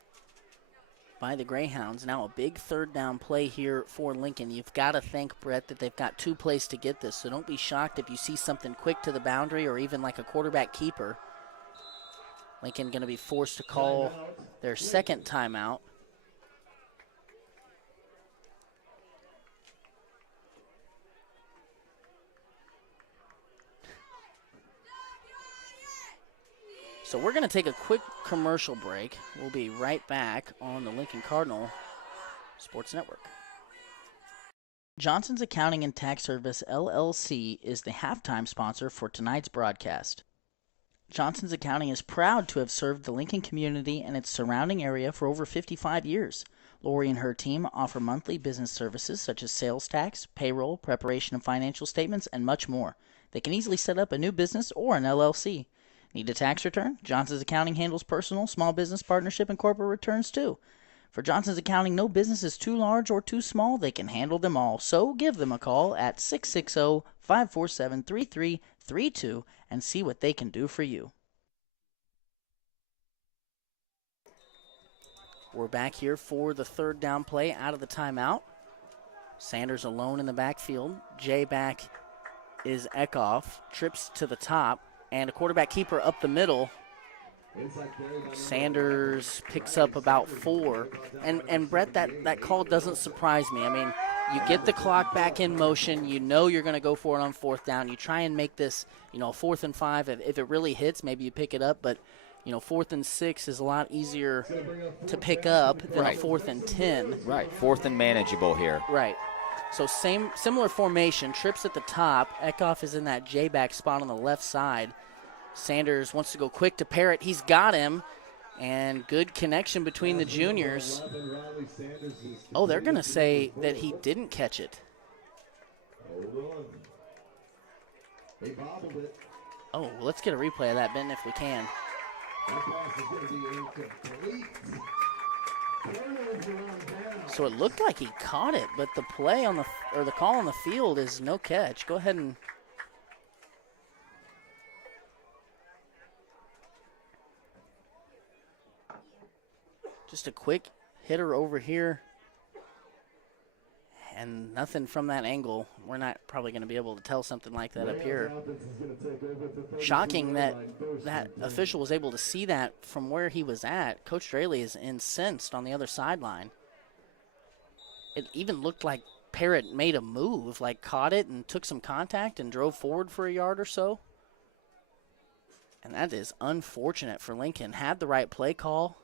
by the Greyhounds. Now a big third down play here for Lincoln. You've got to thank Brett that they've got 2 plays to get this, so don't be shocked if you see something quick to the boundary or even like a quarterback keeper. Lincoln going to be forced to call their second timeout. So we're going to take a quick commercial break. We'll be right back on the Lincoln Cardinal Sports Network. Johnson's Accounting and Tax Service, LLC, is the halftime sponsor for tonight's broadcast. Johnson's Accounting is proud to have served the Lincoln community and its surrounding area for over 55 years. Lori and her team offer monthly business services such as sales tax, payroll, preparation of financial statements, and much more. They can easily set up a new business or an LLC. Need a tax return? Johnson's Accounting handles personal, small business, partnership, and corporate returns too. For Johnson's Accounting, no business is too large or too small. They can handle them all. So give them a call at 660-547-3332 and see what they can do for you. We're back here for the third down play out of the timeout. Sanders alone in the backfield. Jay back is Kickoff. Trips to the top. And a quarterback keeper up the middle. Sanders picks up about 4. And Brett, that call doesn't surprise me. I mean, you get the clock back in motion. You know you're going to go for it on fourth down. You try and make this, 4th and 5. If it really hits, maybe you pick it up. But, 4th and 6 is a lot easier to pick up than a 4th and 10. Right, 4th and manageable here. Right. So similar formation, trips at the top. Kickoff is in that J-back spot on the left side. Sanders wants to go quick to Parrott. He's got him, and good connection between the juniors. Oh, they're going to say that he didn't catch it. Oh, let's get a replay of that, Ben, if we can. So it looked like he caught it, but the play on the call on the field is no catch. Go ahead and just a quick hitter over here, and nothing from that angle. We're not probably going to be able to tell something like that up here. Shocking that that official was able to see that from where he was at. Coach Draley is incensed on the other sideline. It even looked like Parrott made a move, like caught it and took some contact and drove forward for a yard or so. And that is unfortunate for Lincoln. Had the right play call.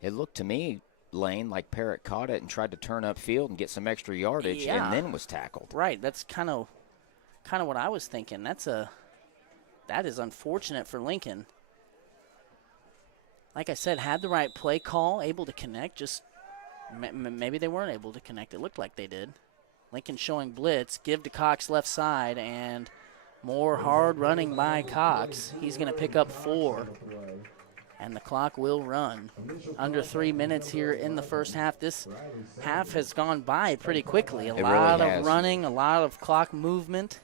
It looked to me, Lane, like Parrott caught it and tried to turn upfield and get some extra yardage, and then was tackled. Right, that's kind of what I was thinking. That is unfortunate for Lincoln. Like I said, had the right play call, able to connect. Just maybe they weren't able to connect. It looked like they did. Lincoln showing blitz, give to Cox left side, and more hard running by Cox. He's going to pick up 4. And the clock will run. Under 3 minutes here in the first half. This half has gone by pretty quickly. A lot of running, a lot of clock movement.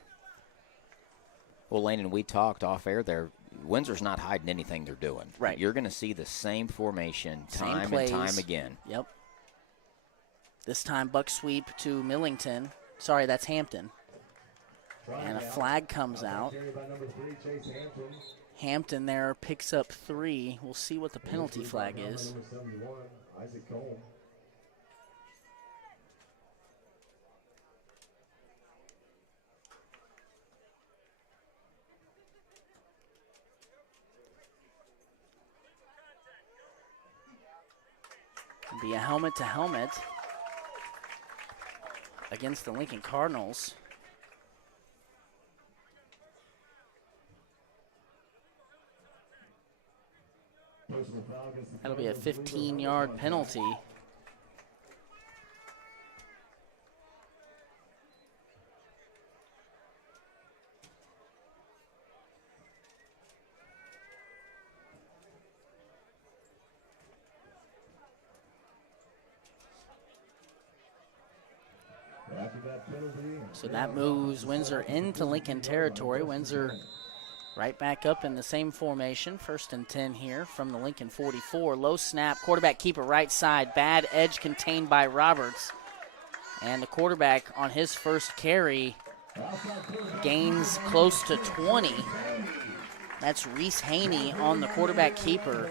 Well, Lane and we talked off air there. Windsor's not hiding anything they're doing. Right. You're going to see the same formation time and time again. Yep. This time buck sweep to Millington. Sorry, that's Hampton. And a flag comes out. Hampton there picks up 3. We'll see what the penalty flag is. It'll be a helmet-to-helmet against the Lincoln Cardinals. That'll be a 15-yard penalty. So that moves Windsor into Lincoln territory. Windsor Right back up in the same formation. 1st and 10 here from the Lincoln 44. Low snap, quarterback keeper right side. Bad edge contained by Roberts. And the quarterback on his first carry gains close to 20. That's Reese Haney on the quarterback keeper.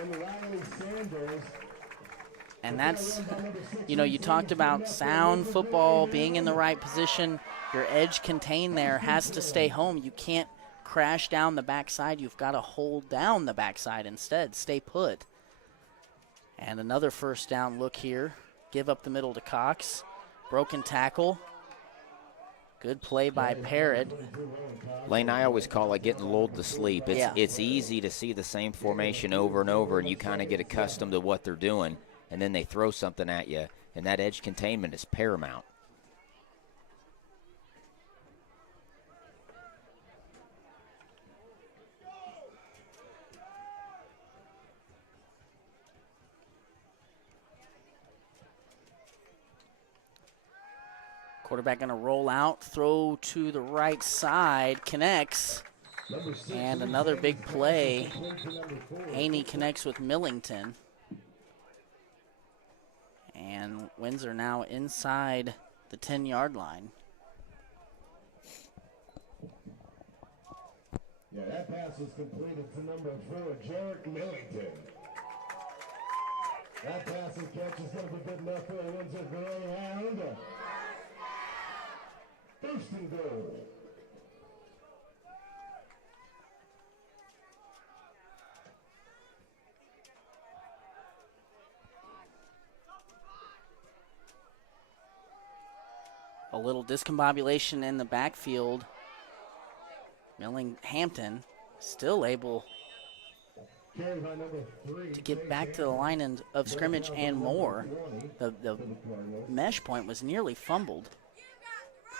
And that's, you talked about sound football, being in the right position. Your edge contained there has to stay home. You can't crash down the backside. You've got to hold down the backside instead. Stay put. And another 1st down look here. Give up the middle to Cox. Broken tackle. Good play by Parrott. Lane, I always call it getting lulled to sleep. It's easy to see the same formation over and over, and you kind of get accustomed to what they're doing, and then they throw something at you, and that edge containment is paramount. Quarterback going to roll out, throw to the right side, connects, and another big play. Haney connects with Millington. And Windsor now inside the 10-yard line. Yeah, that pass was completed to number 4, Jarek Millington. That pass and catch is going to be good enough for a Windsor Greyhound. 1st and goal. A little discombobulation in the backfield. Hampton still able to get back to the line of scrimmage and more. The mesh point was nearly fumbled.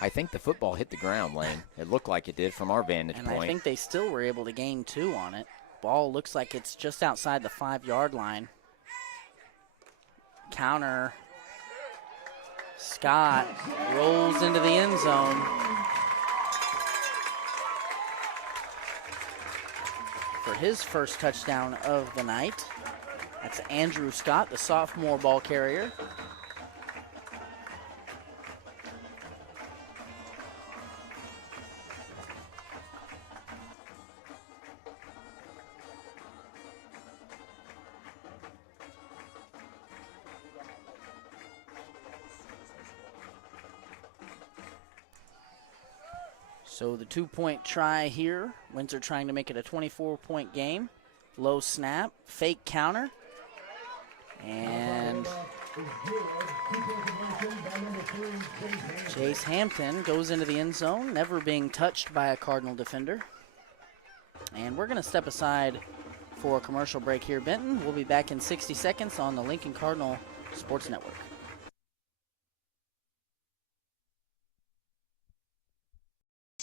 I think the football hit the ground, Lane. It looked like it did from our vantage point. And I think they still were able to gain 2 on it. Ball looks like it's just outside the 5-yard line. Counter. Scott rolls into the end zone. For his first touchdown of the night. That's Andrew Scott, the sophomore ball carrier. So the 2-point try here. Windsor trying to make it a 24-point game. Low snap, fake counter. And Chase Hampton goes into the end zone, never being touched by a Cardinal defender. And we're going to step aside for a commercial break here, Benton. We'll be back in 60 seconds on the Lincoln Cardinal Sports Network.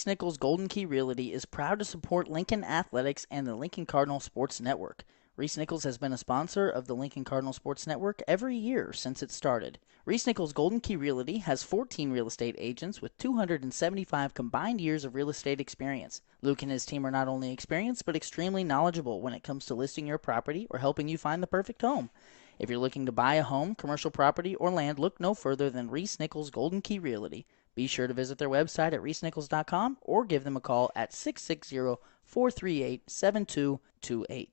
Nichols Golden Key Realty is proud to support Lincoln Athletics and the Lincoln Cardinal Sports Network. Reese Nichols has been a sponsor of the Lincoln Cardinal Sports Network every year since it started. Reese Nichols Golden Key Realty has 14 real estate agents with 275 combined years of real estate experience. Luke and his team are not only experienced but extremely knowledgeable when it comes to listing your property or helping you find the perfect home. If you're looking to buy a home, commercial property, or land, look no further than Reese Nichols Golden Key Realty. Be sure to visit their website at reesenichols.com or give them a call at 660-438-7228.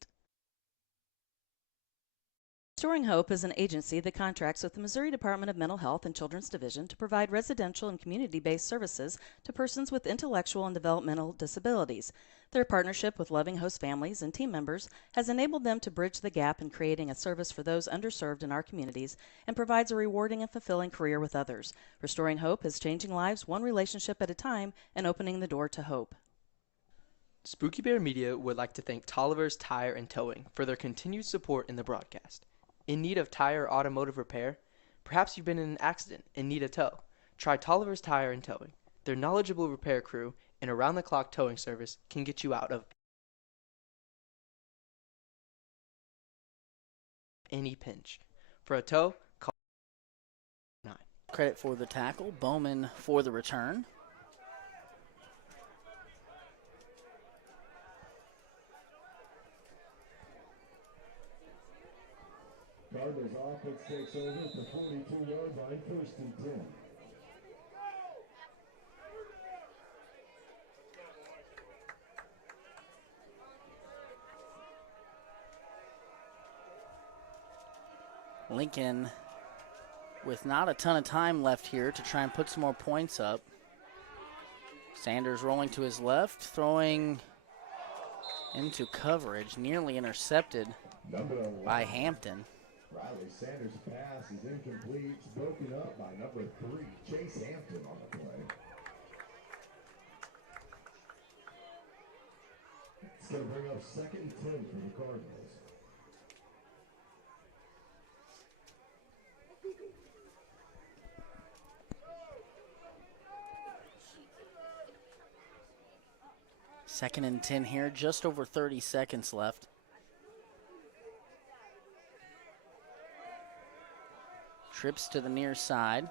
Restoring Hope is an agency that contracts with the Missouri Department of Mental Health and Children's Division to provide residential and community-based services to persons with intellectual and developmental disabilities. Their partnership with Loving Host families and team members has enabled them to bridge the gap in creating a service for those underserved in our communities and provides a rewarding and fulfilling career with others. Restoring Hope is changing lives one relationship at a time and opening the door to hope. Spooky Bear Media would like to thank Tolliver's Tire and Towing for their continued support in the broadcast. In need of tire or automotive repair? Perhaps you've been in an accident and need a tow. Try Tolliver's Tire and Towing. Their knowledgeable repair crew and around-the-clock towing service can get you out of any pinch. For a tow, call 9. Credit for the tackle, Bowman for the return. Cardinals offense takes over at the 42-yard line, 1st and 10. Lincoln with not a ton of time left here to try and put some more points up. Sanders rolling to his left, throwing into coverage, nearly intercepted by Hampton. Riley Sanders' pass is incomplete. It's broken up by number 3, Chase Hampton on the play. It's going to bring up 2nd and 10 for the Cardinals. Second and 10 here, just over 30 seconds left. Trips to the near side,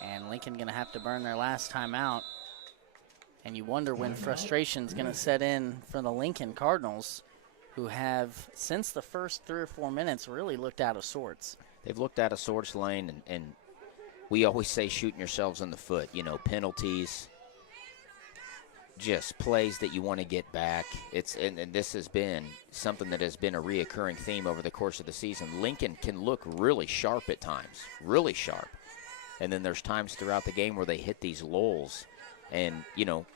and Lincoln going to have to burn their last time out. And you wonder when frustration's going to set in for the Lincoln Cardinals, who have, since the first 3 or 4 minutes, really looked out of sorts. They've looked out of sorts, Lane, and we always say shooting yourselves in the foot. You know, penalties, just plays that you want to get back. And this has been something that has been a reoccurring theme over the course of the season. Lincoln can look really sharp at times, really sharp. And then there's times throughout the game where they hit these lulls. And, you know,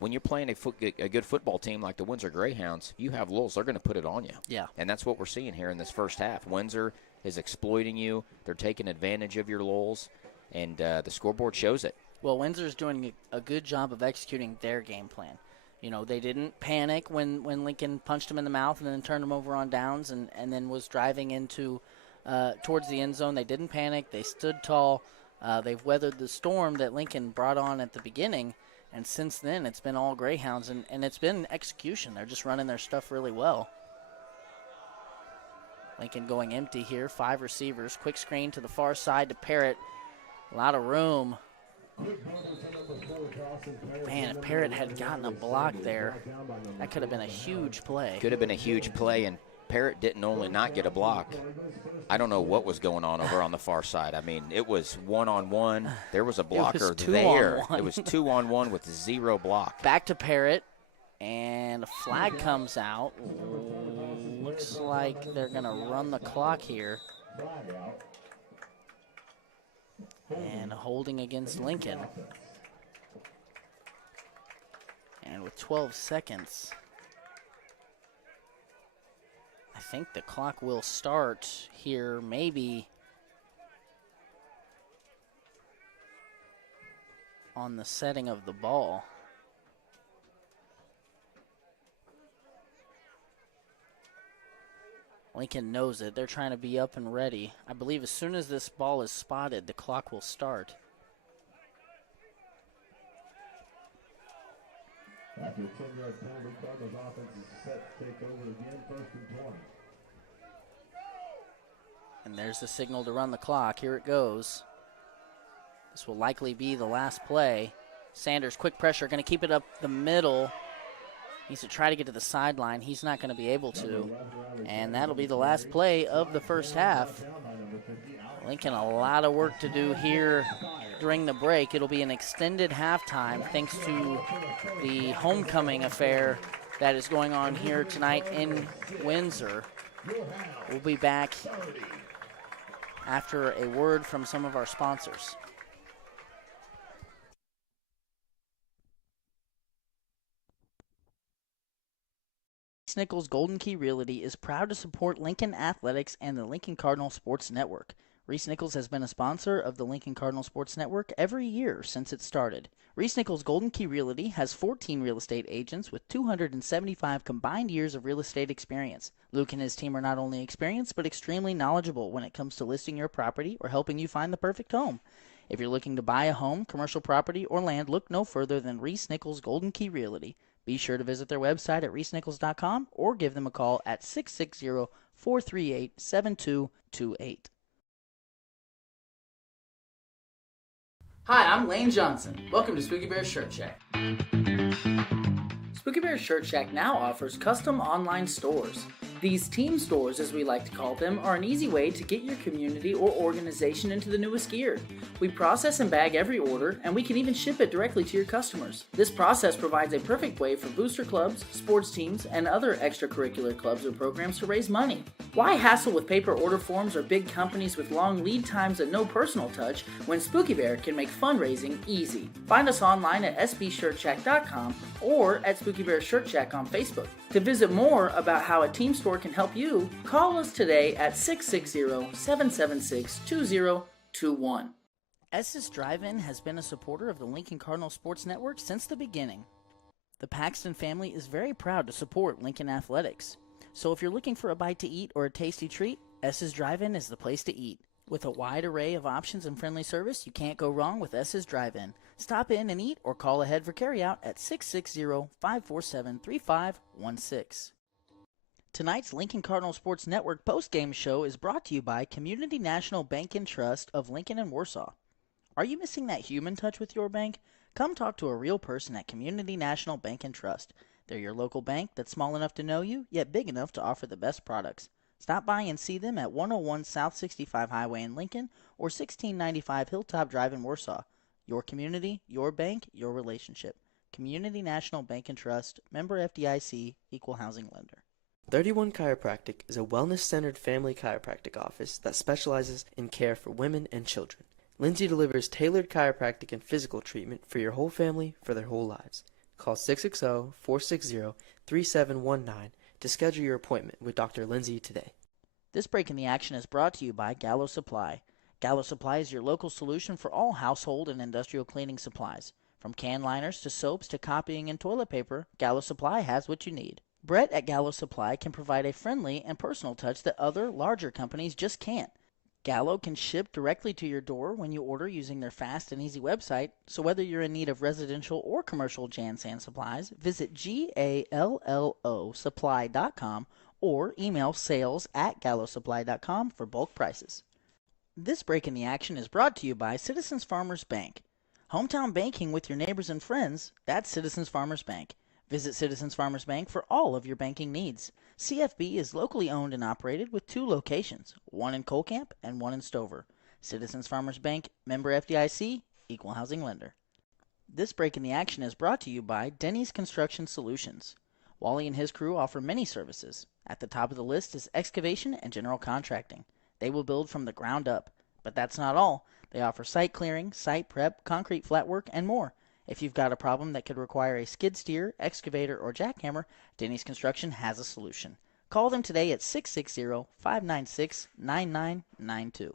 when you're playing a good football team like the Windsor Greyhounds, you have lulls. They're going to put it on you. Yeah. And that's what we're seeing here in this first half. Windsor is exploiting you. They're taking advantage of your lulls, and the scoreboard shows it. Well, Windsor's doing a good job of executing their game plan. You know, they didn't panic when Lincoln punched them in the mouth and then turned them over on downs and then was driving into towards the end zone. They didn't panic. They stood tall. They've weathered the storm that Lincoln brought on at the beginning, and since then it's been all Greyhounds, and it's been execution. They're just running their stuff really well. Lincoln going empty here, 5 receivers. Quick screen to the far side to Parrott. A lot of room. Man, if Parrott had gotten a block there, that could have been a huge play. Could have been a huge play, and Parrott didn't only not get a block. I don't know what was going on over on the far side. I mean, it was one-on-one. There was a blocker there. It was 2-on-1 with 0 block. Back to Parrott, and a flag comes out. Looks like they're going to run the clock here. And holding against Lincoln. And with 12 seconds, I think the clock will start here maybe on the setting of the ball. Lincoln knows it. They're trying to be up and ready. I believe as soon as this ball is spotted, the clock will start. After a 10-yard penalty, Cardinals offense is set to take over again, 1st and 20. And there's the signal to run the clock. Here it goes. This will likely be the last play. Sanders, quick pressure, going to keep it up the middle. Needs to try to get to the sideline. He's not going to be able to. And that'll be the last play of the first half. Lincoln, a lot of work to do here during the break. It'll be an extended halftime thanks to the homecoming affair that is going on here tonight in Windsor. We'll be back after a word from some of our sponsors. Nichols Golden Key Realty is proud to support Lincoln Athletics and the Lincoln Cardinal Sports Network. Reese Nichols has been a sponsor of the Lincoln Cardinal Sports Network every year since it started. Reese Nichols Golden Key Realty has 14 real estate agents with 275 combined years of real estate experience. Luke and his team are not only experienced but extremely knowledgeable when it comes to listing your property or helping you find the perfect home. If you're looking to buy a home, commercial property, or land, look no further than Reese Nichols Golden Key Realty. Be sure to visit their website at reesenichols.com or give them a call at 660-438-7228. Hi, I'm Lane Johnson. Welcome to Spooky Bear Shirt Shack. Spooky Bear Shirt Shack now offers custom online stores. These team stores, as we like to call them, are an easy way to get your community or organization into the newest gear. We process and bag every order, and we can even ship it directly to your customers. This process provides a perfect way for booster clubs, sports teams, and other extracurricular clubs or programs to raise money. Why hassle with paper order forms or big companies with long lead times and no personal touch when Spooky Bear can make fundraising easy? Find us online at sbshirtshack.com or at Spooky Bear Shirt Shack on Facebook. To visit more about how a team store can help you, call us today at 660-776-2021. S's Drive-In has been a supporter of the Lincoln Cardinals Sports Network since the beginning. The Paxton family is very proud to support Lincoln Athletics. So if you're looking for a bite to eat or a tasty treat, S's Drive-In is the place to eat. With a wide array of options and friendly service, you can't go wrong with S's Drive-In. Stop in and eat or call ahead for carryout at 660-547-3516. Tonight's Lincoln Cardinal Sports Network postgame show is brought to you by Community National Bank and Trust of Lincoln and Warsaw. Are you missing that human touch with your bank? Come talk to a real person at Community National Bank and Trust. They're your local bank that's small enough to know you, yet big enough to offer the best products. Stop by and see them at 101 South 65 Highway in Lincoln or 1695 Hilltop Drive in Warsaw. Your community, your bank, your relationship. Community National Bank and Trust, member FDIC, equal housing lender. 31 Chiropractic is a wellness-centered family chiropractic office that specializes in care for women and children. Lindsay delivers tailored chiropractic and physical treatment for your whole family for their whole lives. Call 660-460-3719 to schedule your appointment with Dr. Lindsay today. This break in the action is brought to you by Gallo Supply. Gallo Supply is your local solution for all household and industrial cleaning supplies. From can liners to soaps to copying and toilet paper, Gallo Supply has what you need. Brett at Gallo Supply can provide a friendly and personal touch that other, larger companies just can't. Gallo can ship directly to your door when you order using their fast and easy website, so whether you're in need of residential or commercial Jan-San supplies, visit GALLOsupply.com or email sales@gallosupply.com for bulk prices. This break in the action is brought to you by Citizens Farmers Bank. Hometown banking with your neighbors and friends, that's Citizens Farmers Bank. Visit Citizens Farmers Bank for all of your banking needs. CFB is locally owned and operated with 2 locations, one in Colcamp and one in Stover. Citizens Farmers Bank, member FDIC, equal housing lender. This break in the action is brought to you by Denny's Construction Solutions. Wally and his crew offer many services. At the top of the list is excavation and general contracting. They will build from the ground up. But that's not all. They offer site clearing, site prep, concrete flat work, and more. If you've got a problem that could require a skid steer, excavator, or jackhammer, Denny's Construction has a solution. Call them today at 660-596-9992.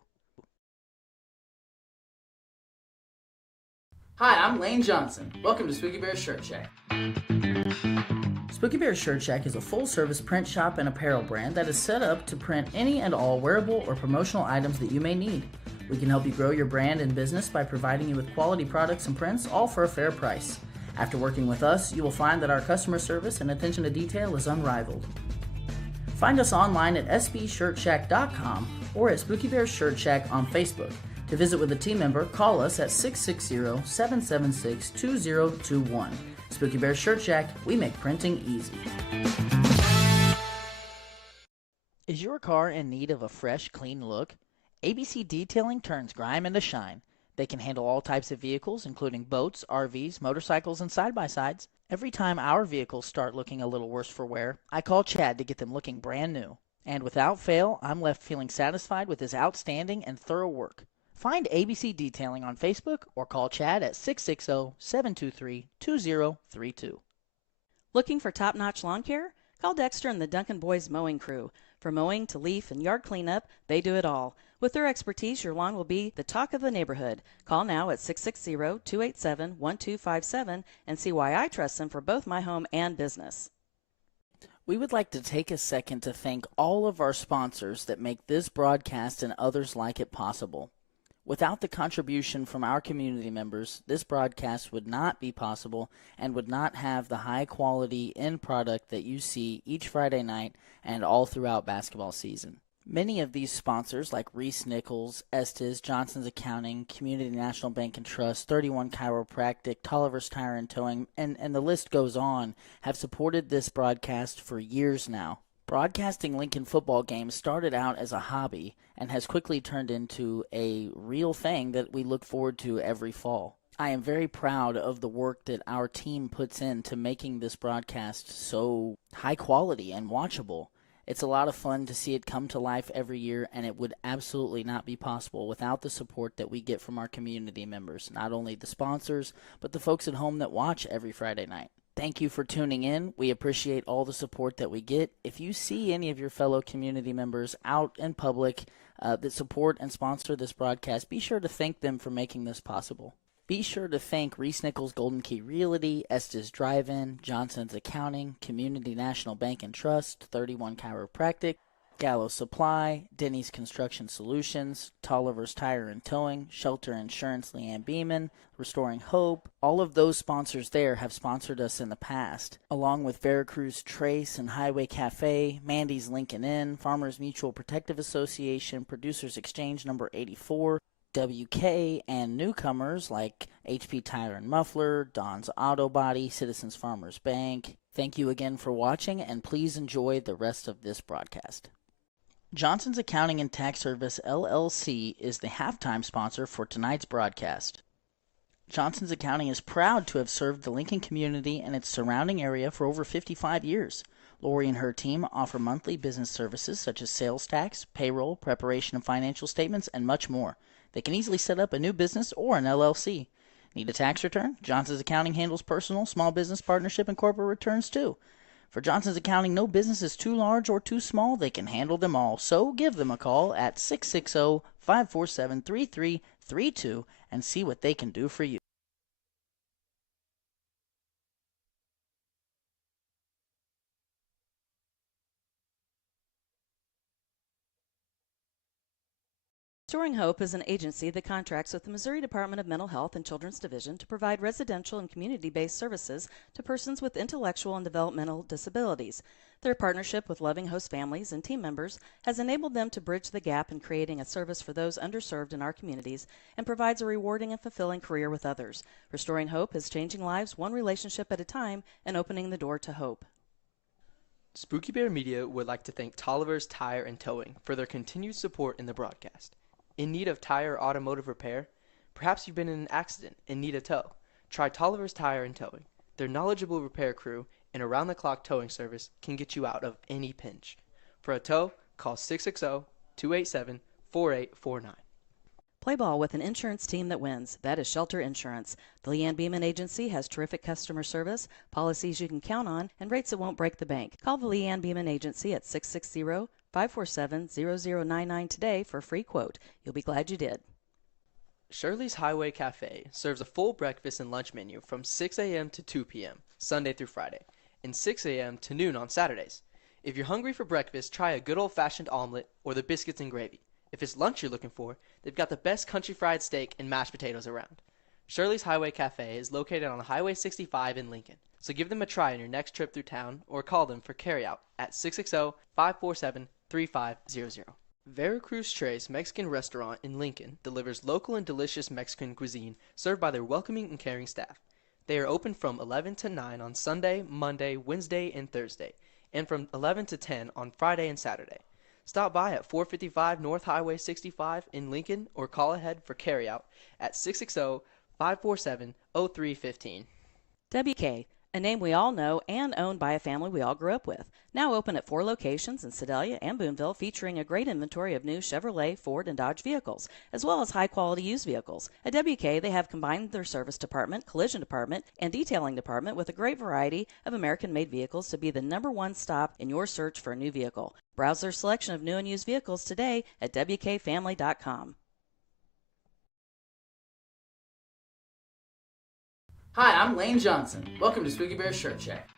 Hi, I'm Lane Johnson. Welcome to Spooky Bear Shirt Shack. Spooky Bear Shirt Shack is a full-service print shop and apparel brand that is set up to print any and all wearable or promotional items that you may need. We can help you grow your brand and business by providing you with quality products and prints, all for a fair price. After working with us, you will find that our customer service and attention to detail is unrivaled. Find us online at sbshirtshack.com or at Spooky Bear Shirt Shack on Facebook. To visit with a team member, call us at 660-776-2021. Spooky Bear Shirt Shack, we make printing easy. Is your car in need of a fresh, clean look? ABC Detailing turns grime into shine. They can handle all types of vehicles, including boats, RVs, motorcycles, and side-by-sides. Every time our vehicles start looking a little worse for wear, I call Chad to get them looking brand new. And without fail, I'm left feeling satisfied with his outstanding and thorough work. Find ABC Detailing on Facebook or call Chad at 660-723-2032. Looking for top-notch lawn care? Call Dexter and the Duncan Boys Mowing Crew. From mowing to leaf and yard cleanup, they do it all. With their expertise, your lawn will be the talk of the neighborhood. Call now at 660-287-1257 and see why I trust them for both my home and business. We would like to take a second to thank all of our sponsors that make this broadcast and others like it possible. Without the contribution from our community members, this broadcast would not be possible and would not have the high-quality end product that you see each Friday night and all throughout basketball season. Many of these sponsors, like Reese Nichols, Estes, Johnson's Accounting, Community National Bank and Trust, 31 Chiropractic, Tolliver's Tire and Towing, and the list goes on, have supported this broadcast for years now. Broadcasting Lincoln football games started out as a hobby and has quickly turned into a real thing that we look forward to every fall. I am very proud of the work that our team puts into making this broadcast so high quality and watchable. It's a lot of fun to see it come to life every year, and it would absolutely not be possible without the support that we get from our community members, not only the sponsors, but the folks at home that watch every Friday night. Thank you for tuning in. We appreciate all the support that we get. If you see any of your fellow community members out in public that support and sponsor this broadcast, be sure to thank them for making this possible. Be sure to thank Reese Nichols Golden Key Realty, Estes Drive-In, Johnson's Accounting, Community National Bank and Trust, 31 Chiropractic, Gallo Supply, Denny's Construction Solutions, Tolliver's Tire and Towing, Shelter Insurance Leanne Beeman, Restoring Hope. All of those sponsors there have sponsored us in the past, along with Veracruz Trace and Highway Cafe, Mandy's Lincoln Inn, Farmers Mutual Protective Association, Producers Exchange number 84, WK, and newcomers like HP Tire and Muffler, Don's Auto Body, Citizens Farmers Bank. Thank you again for watching, and please enjoy the rest of this broadcast. Johnson's Accounting and Tax Service, LLC, is the halftime sponsor for tonight's broadcast. Johnson's Accounting is proud to have served the Lincoln community and its surrounding area for over 55 years. Lori and her team offer monthly business services such as sales tax, payroll, preparation of financial statements, and much more. They can easily set up a new business or an LLC. Need a tax return? Johnson's Accounting handles personal, small business, partnership, and corporate returns too. For Johnson's Accounting, no business is too large or too small. They can handle them all. So give them a call at 660-547-3332 and see what they can do for you. Restoring Hope is an agency that contracts with the Missouri Department of Mental Health and Children's Division to provide residential and community-based services to persons with intellectual and developmental disabilities. Their partnership with loving host families and team members has enabled them to bridge the gap in creating a service for those underserved in our communities and provides a rewarding and fulfilling career with others. Restoring Hope is changing lives one relationship at a time and opening the door to hope. Spooky Bear Media would like to thank Tolliver's Tire and Towing for their continued support in the broadcast. In need of tire or automotive repair? Perhaps you've been in an accident and need a tow. Try Tolliver's Tire and Towing. Their knowledgeable repair crew and around-the-clock towing service can get you out of any pinch. For a tow, call 660-287-4849. Play ball with an insurance team that wins. That is Shelter Insurance. The Leanne Beeman Agency has terrific customer service, policies you can count on, and rates that won't break the bank. Call the Leanne Beeman Agency at 660-547-0099 today for a free quote. You'll be glad you did. Shirley's Highway Cafe serves a full breakfast and lunch menu from 6 a.m. to 2 p.m., Sunday through Friday, and 6 a.m. to noon on Saturdays. If you're hungry for breakfast, try a good old-fashioned omelet or the biscuits and gravy. If it's lunch you're looking for, they've got the best country fried steak and mashed potatoes around. Shirley's Highway Cafe is located on Highway 65 in Lincoln, so give them a try on your next trip through town or call them for carryout at 660-547-3500. Veracruz Trace Mexican Restaurant in Lincoln delivers local and delicious Mexican cuisine served by their welcoming and caring staff. They are open from 11 to 9 on Sunday, Monday, Wednesday, and Thursday, and from 11 to 10 on Friday and Saturday. Stop by at 455 North Highway 65 in Lincoln or call ahead for carryout at 660-547-0315. WK, a name we all know and owned by a family we all grew up with. Now open at 4 locations in Sedalia and Boonville, featuring a great inventory of new Chevrolet, Ford, and Dodge vehicles, as well as high-quality used vehicles. At WK, they have combined their service department, collision department, and detailing department with a great variety of American-made vehicles to be the #1 stop in your search for a new vehicle. Browse their selection of new and used vehicles today at WKFamily.com. Hi, I'm Lane Johnson. Welcome to Spooky Bear Shirt Shack.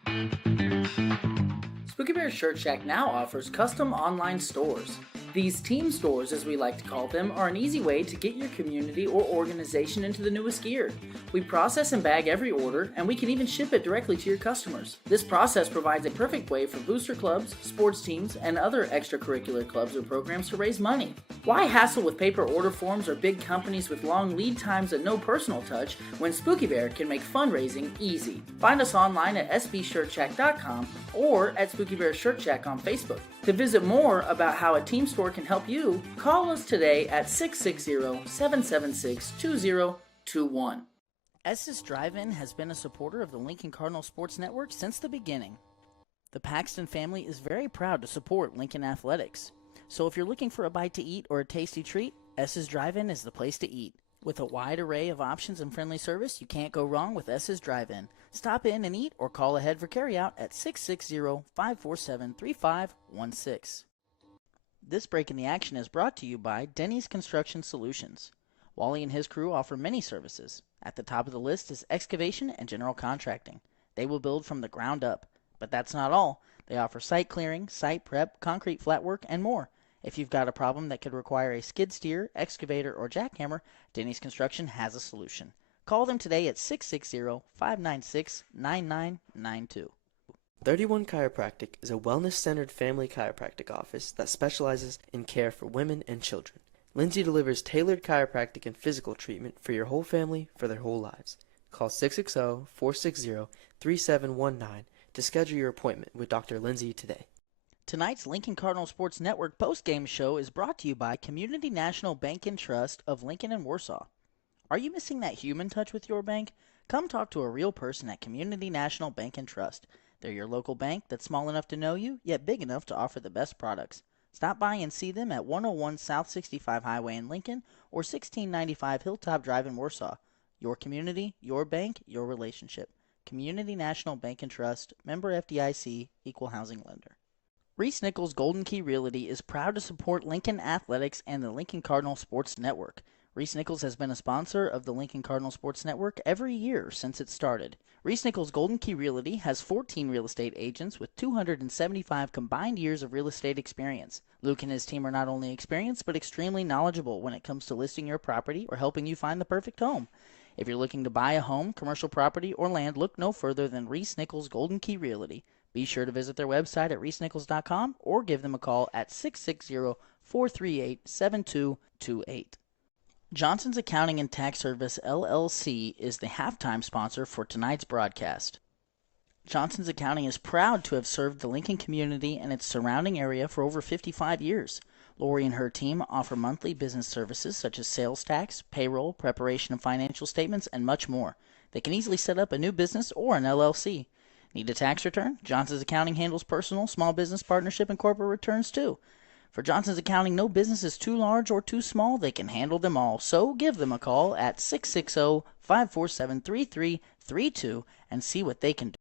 Spooky Bear Shirt Shack now offers custom online stores. These team stores, as we like to call them, are an easy way to get your community or organization into the newest gear. We process and bag every order, and we can even ship it directly to your customers. This process provides a perfect way for booster clubs, sports teams, and other extracurricular clubs or programs to raise money. Why hassle with paper order forms or big companies with long lead times and no personal touch when Spooky Bear can make fundraising easy? Find us online at sbshirtcheck.com or at Spooky Bear Shirt Check on Facebook. To visit more about how a team store can help you, call us today at 660-776-2021. S's Drive-In has been a supporter of the Lincoln Cardinal Sports Network since the beginning. The Paxton family is very proud to support Lincoln Athletics. So if you're looking for a bite to eat or a tasty treat, S's Drive-In is the place to eat. With a wide array of options and friendly service, you can't go wrong with S's Drive-In. Stop in and eat or call ahead for carryout at 660-547-3516. This break in the action is brought to you by Denny's Construction Solutions. Wally and his crew offer many services. At the top of the list is excavation and general contracting. They will build from the ground up. But that's not all. They offer site clearing, site prep, concrete flat work, and more. If you've got a problem that could require a skid steer, excavator, or jackhammer, Denny's Construction has a solution. Call them today at 660-596-9992. 31 Chiropractic is a wellness-centered family chiropractic office that specializes in care for women and children. Lindsay delivers tailored chiropractic and physical treatment for your whole family for their whole lives. Call 660-460-3719 to schedule your appointment with Dr. Lindsay today. Tonight's Lincoln Cardinal Sports Network postgame show is brought to you by Community National Bank and Trust of Lincoln and Warsaw. Are you missing that human touch with your bank? Come talk to a real person at Community National Bank and Trust. They're your local bank that's small enough to know you, yet big enough to offer the best products. Stop by and see them at 101 South 65 Highway in Lincoln or 1695 Hilltop Drive in Warsaw. Your community, your bank, your relationship. Community National Bank and Trust, member FDIC, equal housing lender. Reese Nichols Golden Key Realty is proud to support Lincoln Athletics and the Lincoln Cardinal Sports Network. Reese Nichols has been a sponsor of the Lincoln Cardinal Sports Network every year since it started. Reese Nichols Golden Key Realty has 14 real estate agents with 275 combined years of real estate experience. Luke and his team are not only experienced but extremely knowledgeable when it comes to listing your property or helping you find the perfect home. If you're looking to buy a home, commercial property, or land, look no further than Reese Nichols Golden Key Realty. Be sure to visit their website at reesenichols.com or give them a call at 660-438-7228. Johnson's Accounting and Tax Service, LLC, is the halftime sponsor for tonight's broadcast. Johnson's Accounting is proud to have served the Lincoln community and its surrounding area for over 55 years. Lori and her team offer monthly business services such as sales tax, payroll, preparation of financial statements, and much more. They can easily set up a new business or an LLC. Need a tax return? Johnson's Accounting handles personal, small business, partnership, and corporate returns too. For Johnson's Accounting, no business is too large or too small. They can handle them all. So give them a call at 660-547-3332 and see what they can do.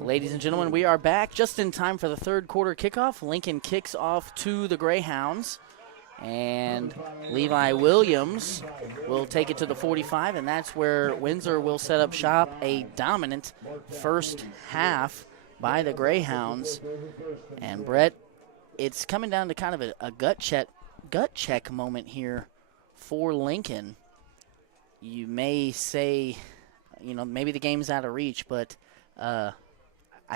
Ladies and gentlemen, we are back just in time for the third quarter kickoff. Lincoln kicks off to the Greyhounds, and Levi Williams will take it to the 45, and that's where Windsor will set up shop. A dominant first half by the Greyhounds. And Brett, it's coming down to kind of a gut check moment here for Lincoln. You may say, maybe the game's out of reach, but I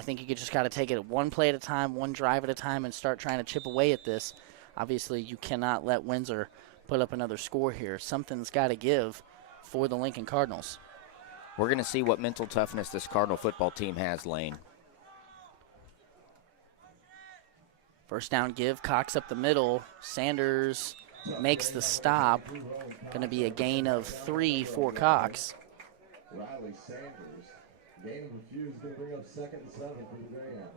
think you just got to take it one play at a time, one drive at a time, and start trying to chip away at this. Obviously, you cannot let Windsor put up another score here. Something's got to give for the Lincoln Cardinals. We're going to see what mental toughness this Cardinal football team has, Lane. First down give, Cox up the middle. Sanders makes the stop. Going to be a gain of 3 for Cox. Riley Sanders, gain of a few, is going to bring up 2nd and 7 for the Greyhounds.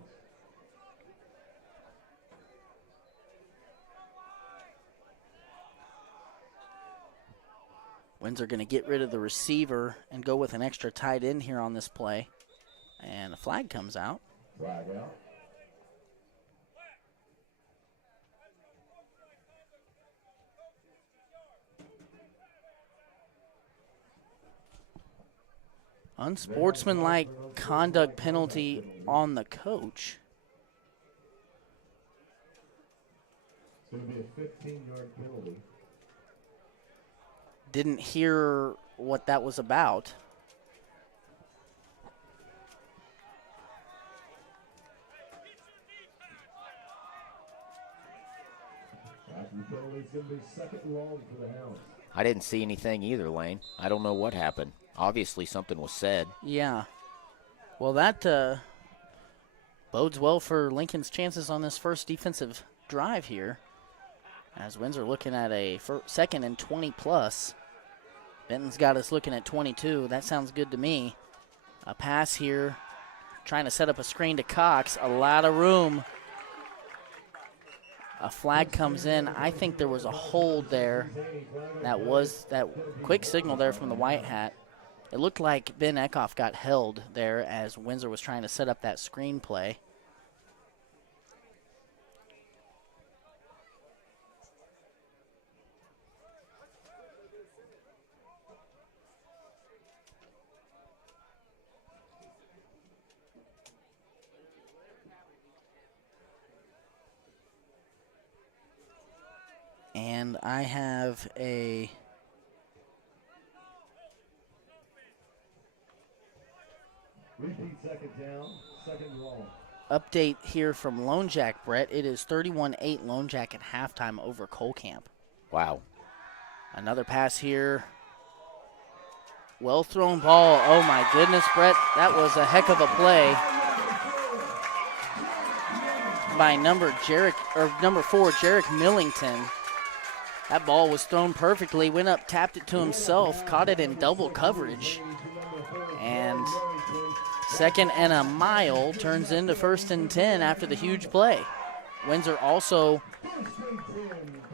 Windsor going to get rid of the receiver and go with an extra tight end here on this play. And a flag comes out. Flag out. Unsportsmanlike conduct penalty on the coach. It's going to be a 15-yard penalty. Didn't hear what that was about. The penalty is going to be 2nd and long for the Hounds. I didn't see anything either, Lane. I don't know what happened. Obviously, something was said. Yeah. Well, that bodes well for Lincoln's chances on this first defensive drive here. As Windsor looking at a 2nd and 20+. Benton's got us looking at 22. That sounds good to me. A pass here, trying to set up a screen to Cox. A lot of room. A flag comes in. I think there was a hold there. That was that quick signal there from the white hat. It looked like Ben Eckhoff got held there as Windsor was trying to set up that screen play. And I have a Repeat 2nd down, 2nd and long. update here from Lone Jack, Brett. It is 31-8 Lone Jack at halftime over Colcamp. Wow. Another pass here. Well thrown ball. Oh my goodness, Brett. That was a heck of a play by number 4, Jarek Millington. That ball was thrown perfectly, went up, tapped it to himself, caught it in double coverage. And 2nd and a mile turns into 1st and 10 after the huge play. Windsor also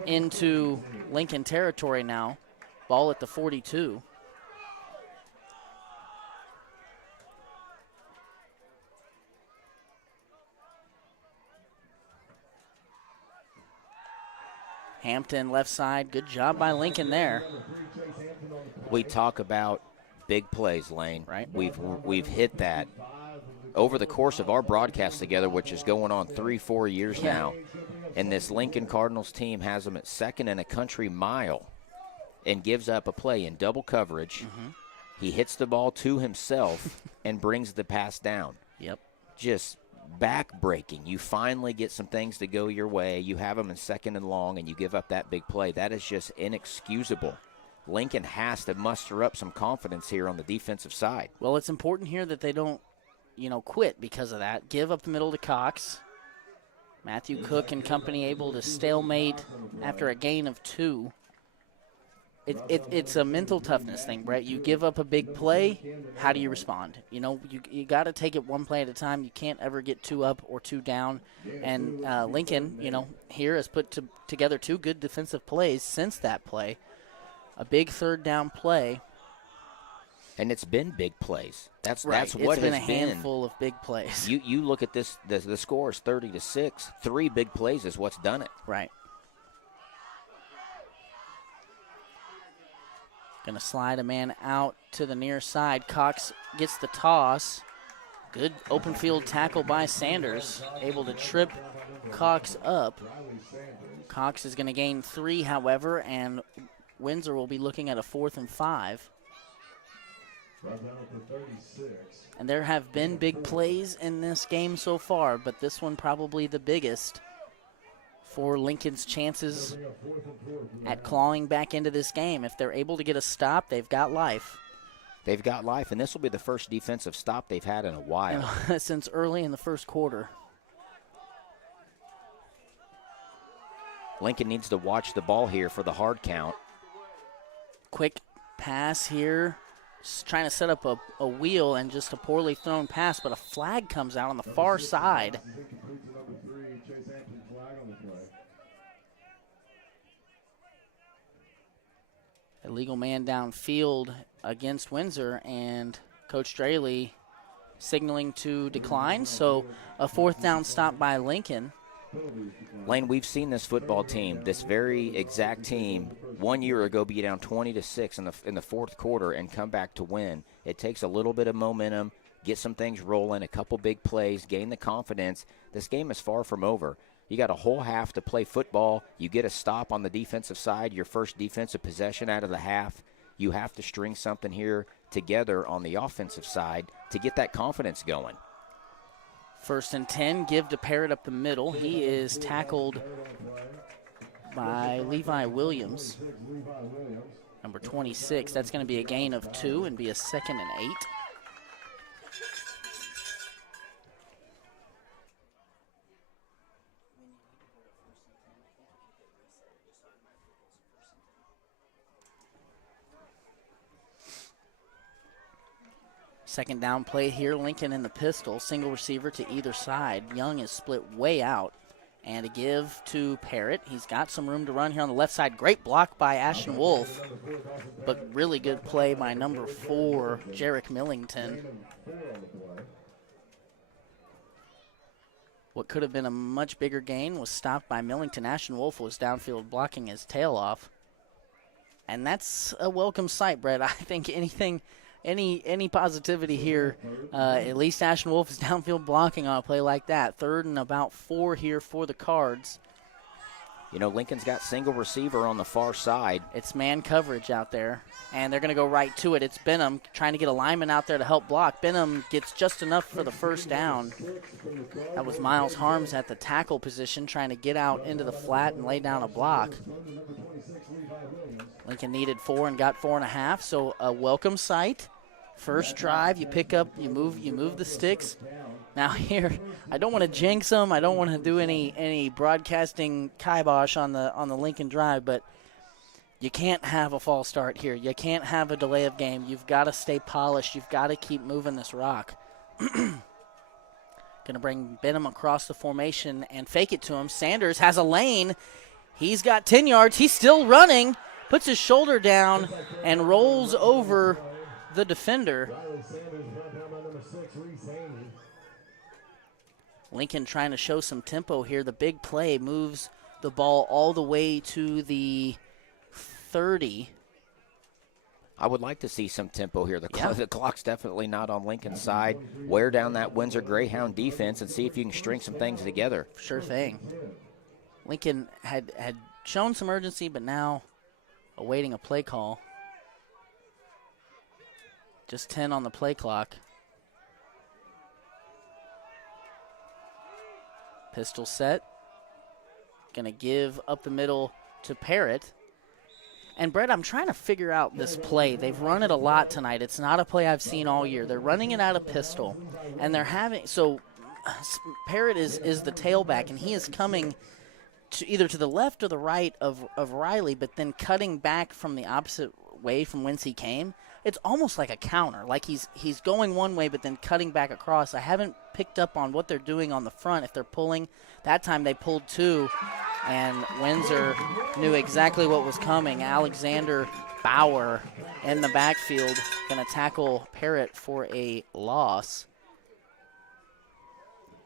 into Lincoln territory now. Ball at the 42. Hampton left side. Good job by Lincoln there. We talk about big plays, Lane. Right. We've hit that over the course of our broadcast together, which is going on 3-4 years now. And this Lincoln Cardinals team has them at 2nd and a country mile and gives up a play in double coverage. Mm-hmm. He hits the ball to himself and brings the pass down. Yep. Just back-breaking. You finally get some things to go your way. You have them in 2nd and long, and you give up that big play. That is just inexcusable. Lincoln has to muster up some confidence here on the defensive side. Well, it's important here that they don't, quit because of that. Give up the middle to Cox. Matthew Cook and company able to stalemate after a gain of 2. It's a mental toughness thing, Brett. You give up a big play, how do you respond? You got to take it one play at a time. You can't ever get 2 up or 2 down. And Lincoln, here has put together 2 good defensive plays since that play. A big 3rd down play. And it's been big plays. That's Right. that's what it's been has a handful of big plays. You look at this. The score is 30-6. 3 big plays is what's done it. Right. Going to slide a man out to the near side. Cox gets the toss. Good open field tackle by Sanders. Able to trip Cox up. Cox is going to gain 3, however, and Windsor will be looking at a 4th and 5. And there have been big plays in this game so far, but this one probably the biggest for Lincoln's chances at clawing back into this game. If they're able to get a stop, they've got life. They've got life, and this will be the first defensive stop they've had in a while. Since early in the first quarter. Lincoln needs to watch the ball here for the hard count. Quick pass here. Just trying to set up a wheel and just a poorly thrown pass, but a flag comes out on the far side. Illegal man downfield against Windsor, and Coach Straley signaling to decline. So a 4th down stop by Lincoln. Lane, we've seen this football team, this very exact team, 1 year ago be down 20-6 in the fourth quarter and come back to win. It takes a little bit of momentum, get some things rolling, a couple big plays, gain the confidence. This game is far from over. You got a whole half to play football. You get a stop on the defensive side, your first defensive possession out of the half. You have to string something here together on the offensive side to get that confidence going. 1st and 10, give to Parrott up the middle. He is tackled by Levi Williams, number 26. That's going to be a gain of 2 and be a 2nd and 8. Second down play here, Lincoln in the pistol, single receiver to either side. Young is split way out, and a give to Parrott. He's got some room to run here on the left side. Great block by Ashton Wolf, but really good play by number 4, Jarek Millington. What could have been a much bigger gain was stopped by Millington. Ashton Wolf was downfield blocking his tail off, and that's a welcome sight, Brett. I think any positivity here, at least Ashton Wolf is downfield blocking on a play like that. 3rd and about 4 here for the Cards. You know, Lincoln's got single receiver on the far side. It's man coverage out there, and they're going to go right to it. It's Benham trying to get a lineman out there to help block. Benham gets just enough for the 1st down. That was Miles Harms at the tackle position trying to get out into the flat and lay down a block. Lincoln needed 4 and got 4.5, so a welcome sight. First drive, you pick up, you move the sticks. Now here, I don't want to jinx them. I don't want to do any broadcasting kibosh on the Lincoln drive, but you can't have a false start here. You can't have a delay of game. You've got to stay polished. You've got to keep moving this rock. Going to bring Benham across the formation and fake it to him. Sanders has a lane. He's got 10 yards. He's still running. Puts his shoulder down and rolls over the defender. Lincoln trying to show some tempo here. The big play moves the ball all the way to the 30. I would like to see some tempo here. The clock's definitely not on Lincoln's side. Wear down that Windsor Greyhound defense and see if you can string some things together. Sure thing. Lincoln had shown some urgency, but now awaiting a play call. Just 10 on the play clock. Pistol set. Going to give up the middle to Parrott. And, Brett, I'm trying to figure out this play. They've run it a lot tonight. It's not a play I've seen all year. They're running it out of pistol. And they're having – so Parrott is the tailback, and he is coming to either to the left or the right of Riley, but then cutting back from the opposite way from whence he came. It's almost like a counter, like he's going one way but then cutting back across. I haven't picked up on what they're doing on the front. If they're pulling, that time they pulled 2, and Windsor knew exactly what was coming. Alexander Bauer in the backfield, going to tackle Parrott for a loss.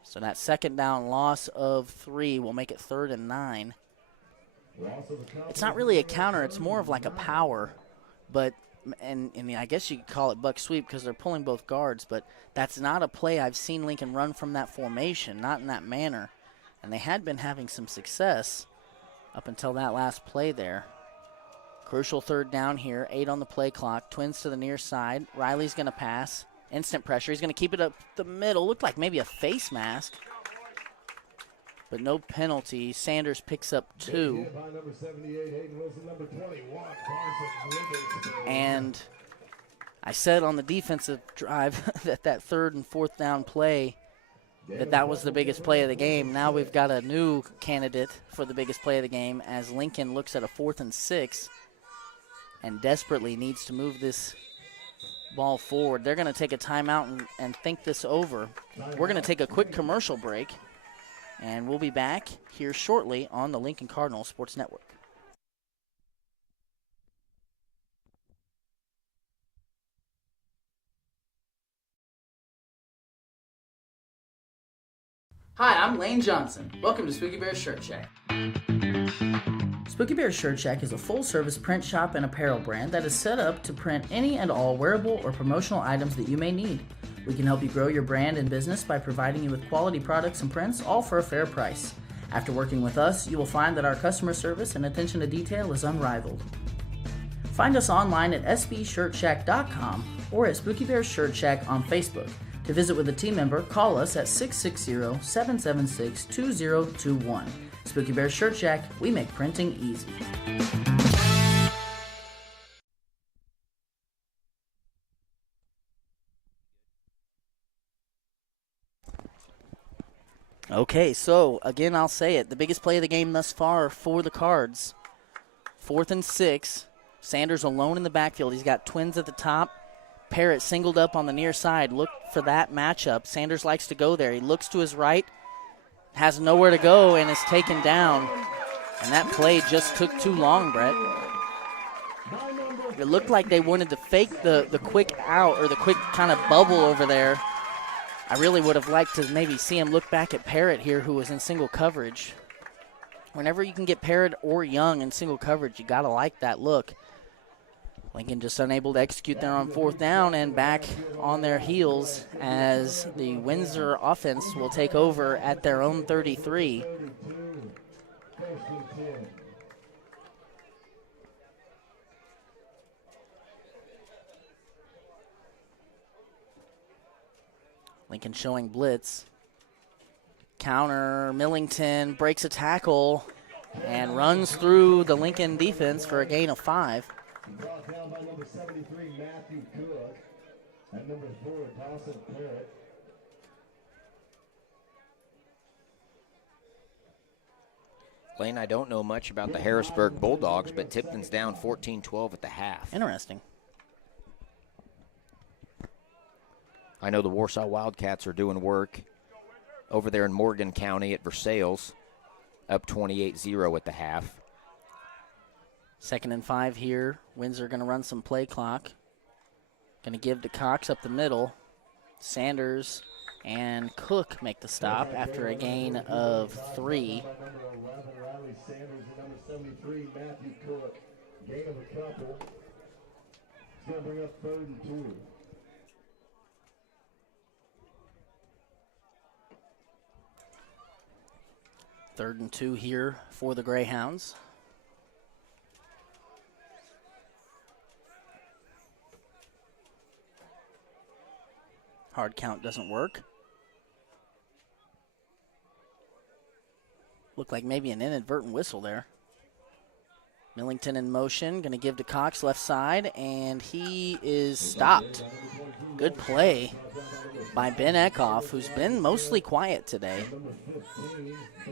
So that second down loss of 3 will make it 3rd and 9. It's not really a counter. It's more of like a power. But, and I guess you could call it buck sweep because they're pulling both guards. But that's not a play I've seen Lincoln run from that formation, not in that manner. And they had been having some success up until that last play there. Crucial 3rd down here, 8 on the play clock. Twins to the near side. Riley's going to pass. Instant pressure. He's going to keep it up the middle. Looked like maybe a face mask. But no penalty. Sanders picks up 2. And I said on the defensive drive that 3rd and 4th down play, that was the biggest play of the game. Now we've got a new candidate for the biggest play of the game as Lincoln looks at a 4th and 6 and desperately needs to move this ball forward. They're going to take a timeout and think this over. We're going to take a quick commercial break, and we'll be back here shortly on the Lincoln Cardinals Sports Network. Hi, I'm Lane Johnson. Welcome to Spooky Bear's Shirt Shack. Spooky Bear's Shirt Shack is a full-service print shop and apparel brand that is set up to print any and all wearable or promotional items that you may need. We can help you grow your brand and business by providing you with quality products and prints, all for a fair price. After working with us, you will find that our customer service and attention to detail is unrivaled. Find us online at sbshirtshack.com or at Spooky Bear's Shirt Shack on Facebook. To visit with a team member, call us at 660-776-2021. Spooky Bear Shirt Shack, we make printing easy. Okay, so again, I'll say it. The biggest play of the game thus far for the Cards. 4th and 6. Sanders alone in the backfield. He's got Twins at the top. Parrott singled up on the near side. Look for that matchup. Sanders likes to go there. He looks to his right, has nowhere to go, and is taken down. And that play just took too long, Brett. It looked like they wanted to fake the quick out or the quick kind of bubble over there. I really would have liked to maybe see him look back at Parrott here, who was in single coverage. Whenever you can get Parrott or Young in single coverage, you got to like that look. Lincoln just unable to execute there on 4th down and back on their heels as the Windsor offense will take over at their own 33. Lincoln showing blitz. Counter, Millington breaks a tackle and runs through the Lincoln defense for a gain of 5. Brought down by number 73, Matthew Cook, and number 4, Dawson Parrott. Lane, I don't know much about the Harrisburg Bulldogs, but Tipton's down 14-12 at the half. Interesting. I know the Warsaw Wildcats are doing work over there in Morgan County at Versailles, up 28-0 at the half. 2nd and 5 here. Windsor going to run some play clock. Going to give to Cox up the middle. Sanders and Cook make the stop after a gain of 3. Number 11, Riley Sanders, and number 73, Matthew Cook. Gain of a couple. It's going to bring up 3rd and 2. Third and 2 here for the Greyhounds. Hard count doesn't work. Looked like maybe an inadvertent whistle there. Millington in motion, going to give to Cox left side, and he is stopped. Good play by Ben Eckhoff, who's been mostly quiet today.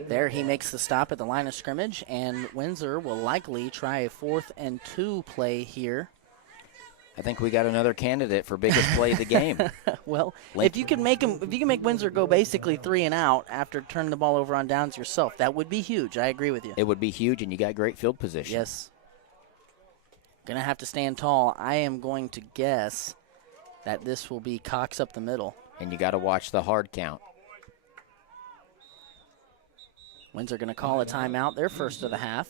There he makes the stop at the line of scrimmage, and Windsor will likely try a 4th and 2 play here. I think we got another candidate for biggest play of the game. Well, if you can make Windsor go basically 3 and out after turning the ball over on downs yourself, that would be huge. I agree with you. It would be huge, and you got great field position. Yes. Going to have to stand tall. I am going to guess that this will be Cox up the middle. And you got to watch the hard count. Windsor going to call a timeout, their first of the half.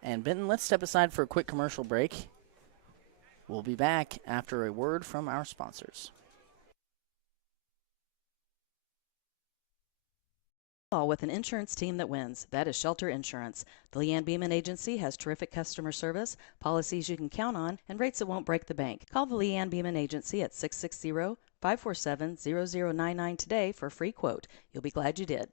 And Benton, let's step aside for a quick commercial break. We'll be back after a word from our sponsors. With an insurance team that wins. That is Shelter Insurance. The Leanne Beeman Agency has terrific customer service, policies you can count on, and rates that won't break the bank. Call the Leanne Beeman Agency at 660-547-0099 today for a free quote. You'll be glad you did.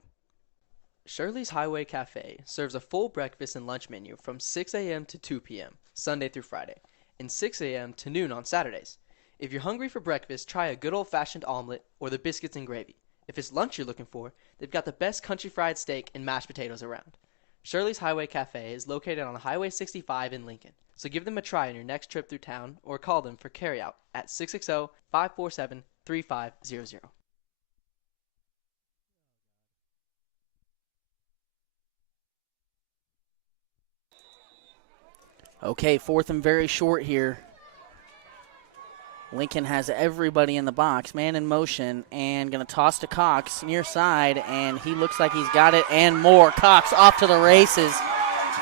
Shirley's Highway Cafe serves a full breakfast and lunch menu from 6 a.m. to 2 p.m., Sunday through Friday, and 6 a.m. to noon on Saturdays. If you're hungry for breakfast, try a good old-fashioned omelet or the biscuits and gravy. If it's lunch you're looking for, they've got the best country fried steak and mashed potatoes around. Shirley's Highway Cafe is located on Highway 65 in Lincoln, so give them a try on your next trip through town or call them for carryout at 660-547-3500. Okay, fourth and very short here. Lincoln has everybody in the box, man in motion, and going to toss to Cox near side, and he looks like he's got it and more. Cox off to the races,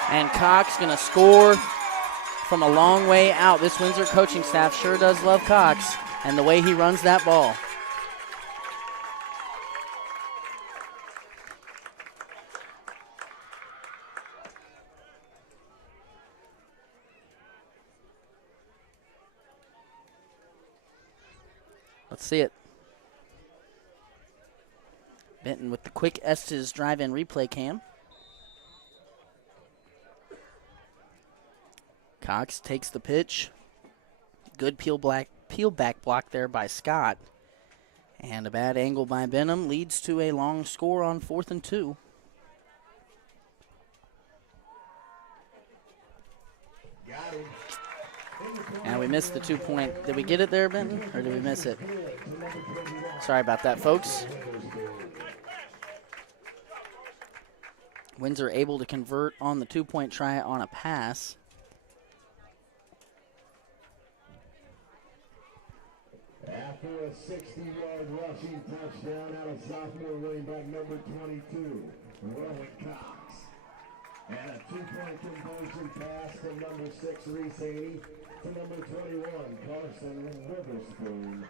and Cox going to score from a long way out. This Windsor coaching staff sure does love Cox and the way he runs that ball. Let's see it. Benton with the quick Estes drive-in replay cam. Cox takes the pitch. Good peel back block there by Scott. And a bad angle by Benham leads to a long score on 4th and 2. And we missed the 2-point. Did we get it there, Benton, or did we miss it? Sorry about that, folks. Windsor able to convert on the 2-point try on a pass. After a 60-yard rushing touchdown out of sophomore running back number 22, Rowan Cox. And a 2-point conversion pass from number 6, Reese Haney, to number 21, Carson Witherspoon.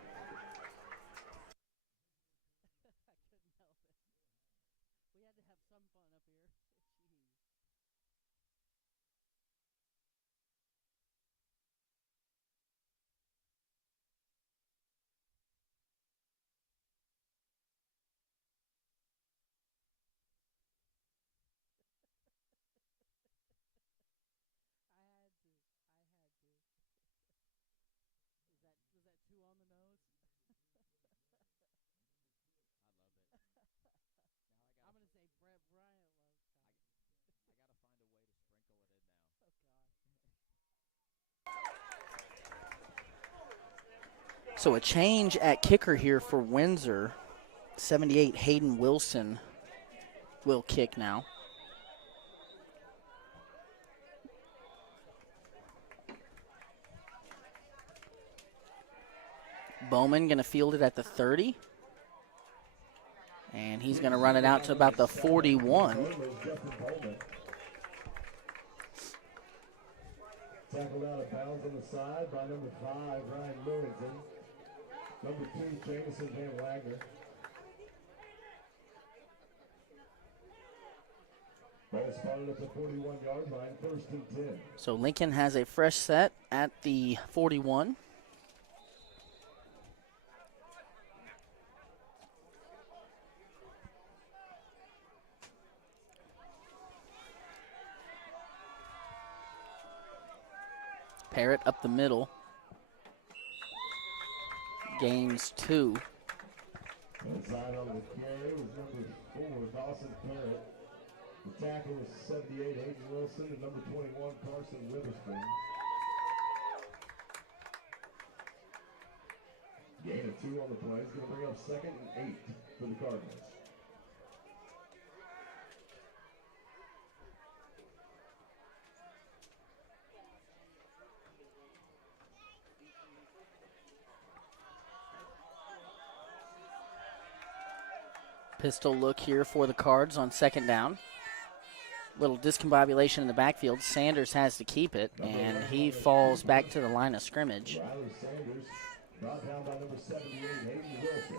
So a change at kicker here for Windsor. 78, Hayden Wilson will kick now. Bowman going to field it at the 30. And he's going to run it out to about the 41. Tackled out of bounds on the side by number 5, Ryan Millington. Number 2, Jameson Van Wagner. Ball spotted at the 41-yard line, 1st and 10. So Lincoln has a fresh set at the 41. Parrott up the middle. Gains 2. Inside on the carry was number 4, Dawson Parrott. The tackle was 78, Hayden Wilson, and number 21, Carson Witherspoon. Gain of 2 on the play. It's going to bring up 2nd and 8 for the Cardinals. Pistol look here for the Cards on second down. Little discombobulation in the backfield. Sanders has to keep it, and he falls back to the line of scrimmage. Riley Sanders, brought down by number 78, Hayden Wilson.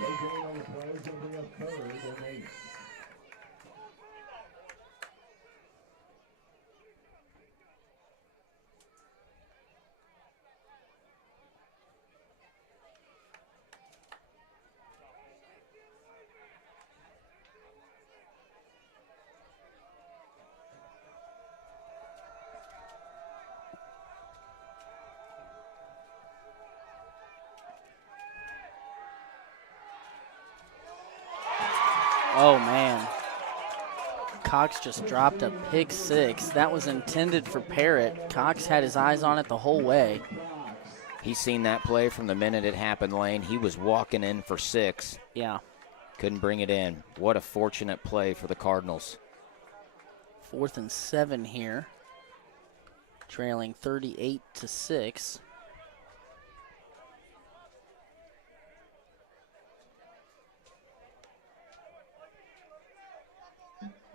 No gain on the play, is going to bring up 3rd and 8. Oh, man. Cox just dropped a pick 6. That was intended for Parrott. Cox had his eyes on it the whole way. He's seen that play from the minute it happened, Lane. He was walking in for 6. Yeah. Couldn't bring it in. What a fortunate play for the Cardinals. 4th and 7 here. Trailing 38-6.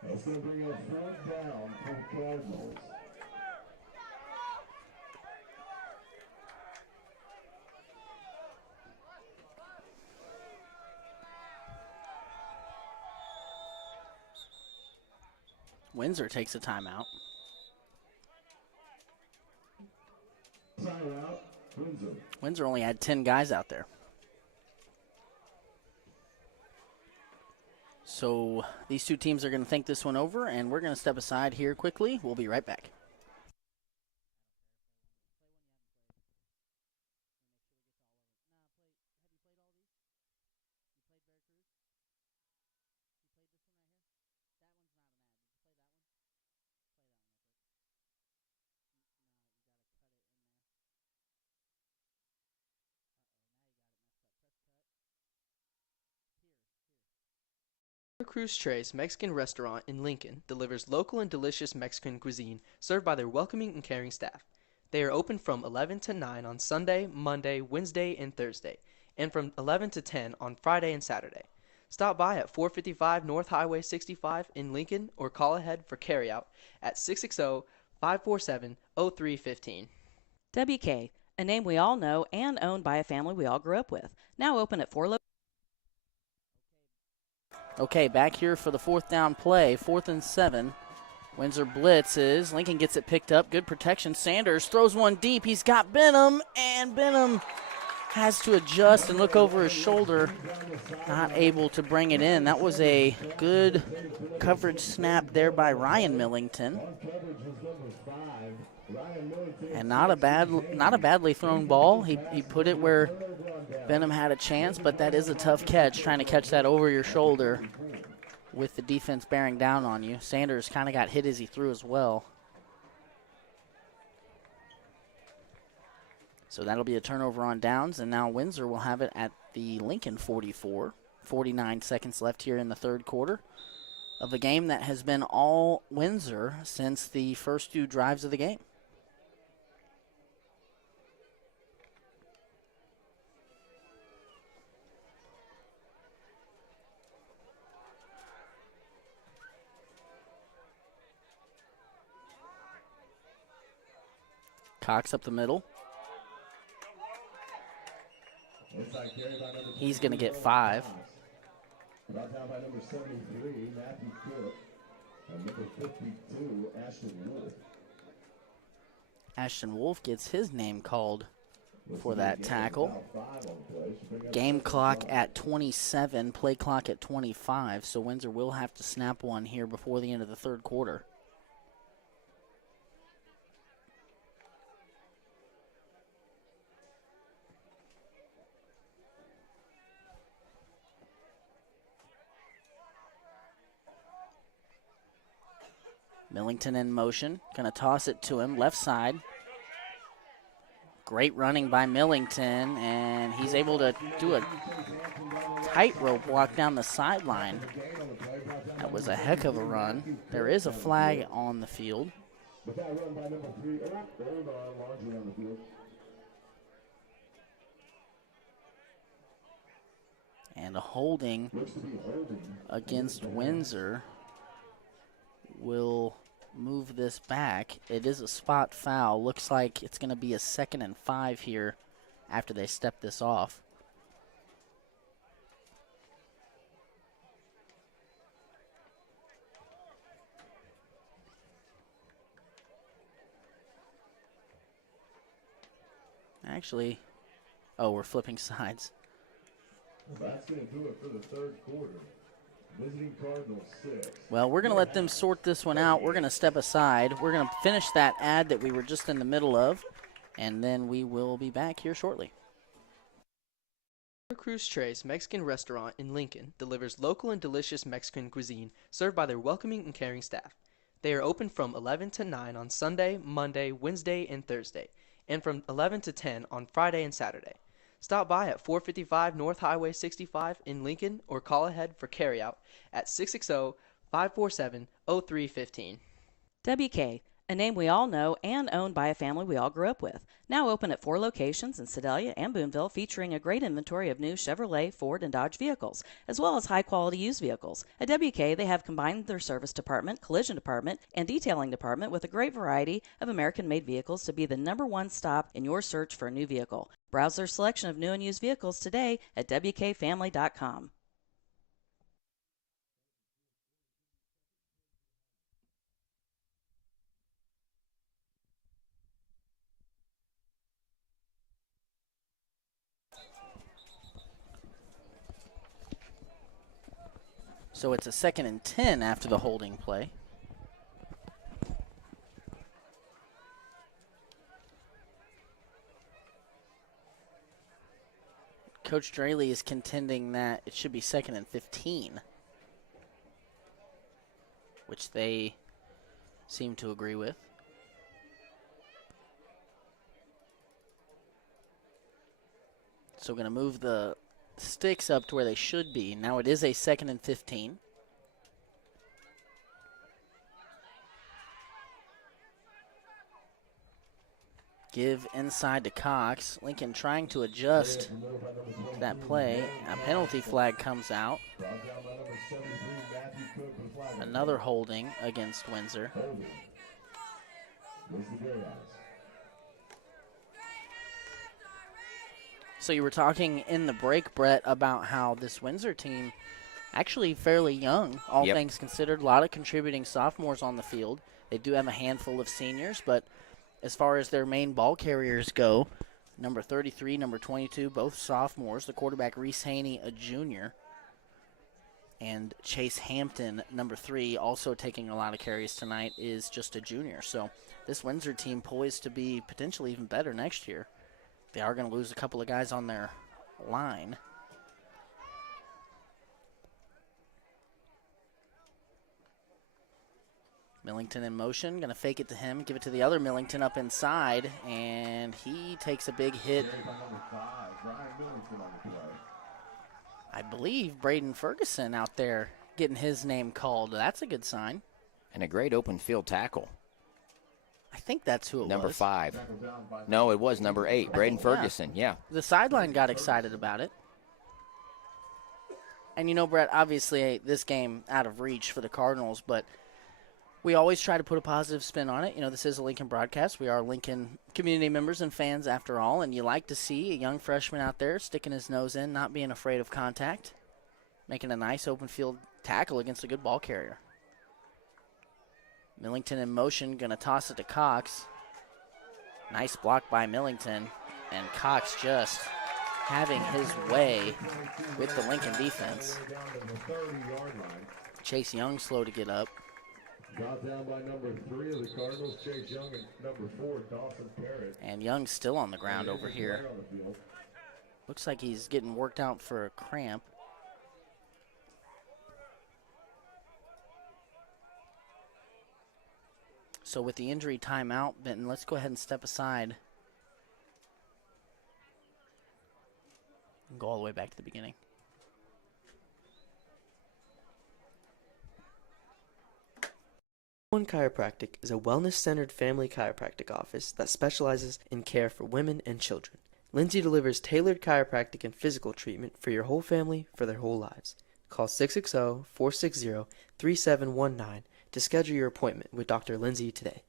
That's going to bring up 4th down for Cardinals. Windsor takes a timeout. Timeout, Windsor. Windsor only had 10 guys out there. So these two teams are going to think this one over, and we're going to step aside here quickly. We'll be right back. Cruz Tres Mexican Restaurant in Lincoln delivers local and delicious Mexican cuisine served by their welcoming and caring staff. They are open from 11 to 9 on Sunday, Monday, Wednesday, and Thursday, and from 11 to 10 on Friday and Saturday. Stop by at 455 North Highway 65 in Lincoln or call ahead for carryout at 660-547-0315. WK, a name we all know and owned by a family we all grew up with. Now open at 4 locations. Okay, back here for the 4th down play, 4th and 7. Windsor blitzes. Lincoln gets it picked up. Good protection. Sanders throws one deep. He's got Benham, and Benham has to adjust and look over his shoulder. Not able to bring it in. That was a good coverage snap there by Ryan Millington. And not a badly thrown ball. He put it where Benham had a chance, but that is a tough catch, trying to catch that over your shoulder with the defense bearing down on you. Sanders kind of got hit as he threw as well. So that'll be a turnover on downs, and now Windsor will have it at the Lincoln 44. 49 seconds left here in the 3rd quarter of a game that has been all Windsor since the first 2 drives of the game. Cox up the middle. He's going to get 5. Brought down by number 73, Matthew Cook, and number 52, Ashton Wolf. Ashton Wolf gets his name called for that tackle. Game clock at 27, play clock at 25, so Windsor will have to snap one here before the end of the 3rd quarter. Millington in motion, going to toss it to him, left side. Great running by Millington, and he's able to do a tightrope walk down the sideline. That was a heck of a run. There is a flag on the field. And a holding against Windsor will move this back. It is a spot foul. Looks like it's going to be a 2nd and 5 here after they step this off. Actually, oh, we're flipping sides. Well, that's going to do it for the third quarter. Visiting Cardinals 6. Well, we're going to let them sort this one out. We're going to step aside. We're going to finish that ad that we were just in the middle of, and then we will be back here shortly. Cruz Tres Mexican Restaurant in Lincoln delivers local and delicious Mexican cuisine served by their welcoming and caring staff. They are open from 11 to 9 on Sunday, Monday, Wednesday, and Thursday, and from 11 to 10 on Friday and Saturday. Stop by at 455 North Highway 65 in Lincoln or call ahead for carryout at 660-547-0315. WK, a name we all know and owned by a family we all grew up with. Now open at 4 locations in Sedalia and Boonville, featuring a great inventory of new Chevrolet, Ford, and Dodge vehicles, as well as high-quality used vehicles. At WK, they have combined their service department, collision department, and detailing department with a great variety of American-made vehicles to be the #1 stop in your search for a new vehicle. Browse their selection of new and used vehicles today at WKFamily.com. So it's a 2nd and 10 after the holding play. Coach Draley is contending that it should be 2nd and 15, which they seem to agree with. So we're going to move the sticks up to where they should be. Now it is a 2nd and 15. Give inside to Cox. Lincoln trying to adjust that play. A penalty flag comes out. Another holding against Windsor. So you were talking in the break, Brett, about how this Windsor team actually fairly young, all things considered. A lot of contributing sophomores on the field. They do have a handful of seniors, but as far as their main ball carriers go, number 33, number 22, both sophomores. The quarterback, Reese Haney, a junior. And Chase Hampton, number 3, also taking a lot of carries tonight, is just a junior. So this Windsor team poised to be potentially even better next year. They are going to lose a couple of guys on their line. Millington in motion, going to fake it to him, give it to the other Millington up inside, and he takes a big hit. I believe Braden Ferguson out there getting his name called. That's a good sign. And a great open field tackle. I think that's who it was. Number 5. No, it was number 8, Braden Ferguson, yeah. The sideline got excited about it. And you know, Brett, obviously this game out of reach for the Cardinals, but we always try to put a positive spin on it. You know, this is a Lincoln broadcast. We are Lincoln community members and fans after all, and you like to see a young freshman out there sticking his nose in, not being afraid of contact, making a nice open field tackle against a good ball carrier. Millington in motion, going to toss it to Cox. Nice block by Millington, and Cox just having his way with the Lincoln defense. Chase Young slow to get up. Got down by number 3 of the Cardinals, Chase Young, and number 4, Dawson Parrott. And Young's still on the ground over here. Looks like he's getting worked out for a cramp. So with the injury timeout, Benton, let's go ahead and step aside. And go all the way back to the beginning. One Chiropractic is a wellness-centered family chiropractic office that specializes in care for women and children. Lindsay delivers tailored chiropractic and physical treatment for your whole family for their whole lives. Call 660-460-3719 to schedule your appointment with Dr. Lindsay today.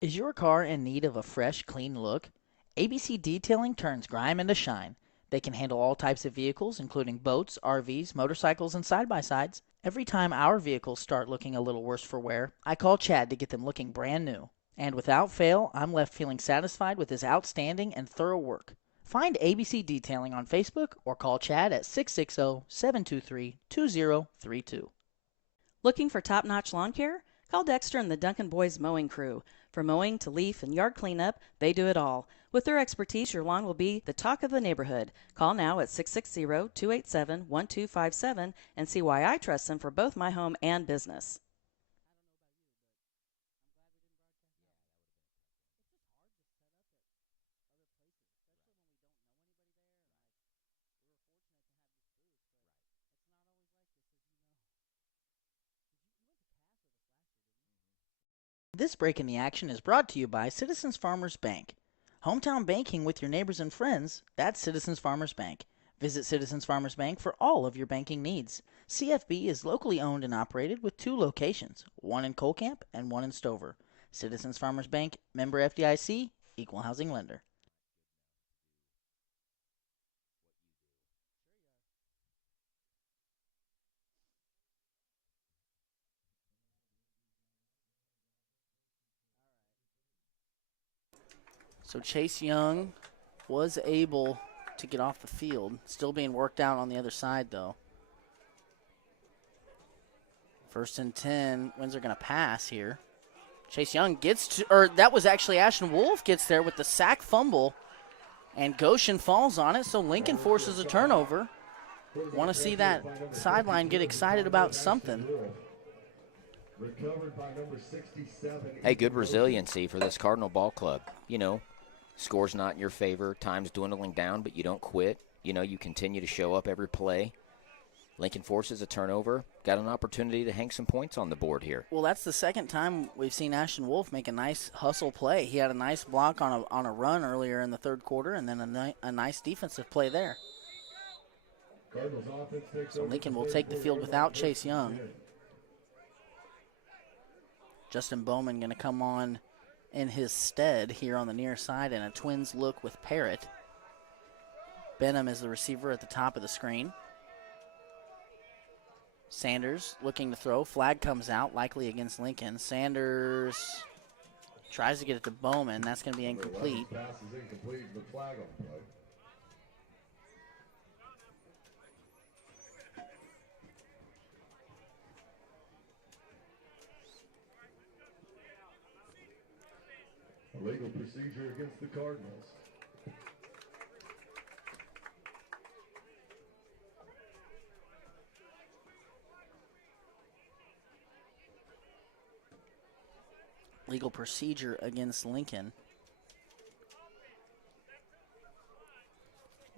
Is your car in need of a fresh, clean look? ABC Detailing turns grime into shine. They can handle all types of vehicles, including boats, RVs, motorcycles, and side-by-sides. Every time our vehicles start looking a little worse for wear, I call Chad to get them looking brand new. And without fail, I'm left feeling satisfied with his outstanding and thorough work. Find ABC Detailing on Facebook or call Chad at 660-723-2032. Looking for top-notch lawn care? Call Dexter and the Duncan Boys Mowing Crew. From mowing to leaf and yard cleanup, they do it all. With their expertise, your lawn will be the talk of the neighborhood. Call now at 660-287-1257 and see why I trust them for both my home and business. This break in the action is brought to you by Citizens Farmers Bank. Hometown banking with your neighbors and friends, that's Citizens Farmers Bank. Visit Citizens Farmers Bank for all of your banking needs. CFB is locally owned and operated with 2 locations, one in Colcamp and one in Stover. Citizens Farmers Bank, member FDIC, equal housing lender. So Chase Young was able to get off the field. Still being worked out on the other side, though. 1st and 10. Windsor going to pass here. Chase Young gets to, or that was actually Ashton Wolf gets there with the sack fumble. And Goshen falls on it, so Lincoln forces a turnover. Want to see that sideline get excited about something. Hey, good resiliency for this Cardinal ball club. You know, score's not in your favor, time's dwindling down, but you don't quit. You know, you continue to show up every play. Lincoln forces a turnover, got an opportunity to hang some points on the board here. Well, that's the second time we've seen Ashton Wolf make a nice hustle play. He had a nice block on a run earlier in the 3rd quarter, and then a nice defensive play there. So Lincoln will take the field without Chase Young. Justin Bowman going to come on in his stead here on the near side, and a Twins look with Parrott. Benham is the receiver at the top of the screen. Sanders looking to throw. Flag comes out, likely against Lincoln. Sanders tries to get it to Bowman. That's going to be incomplete. Pass is incomplete. The flag on the play. Legal procedure against the Cardinals. Legal procedure against Lincoln.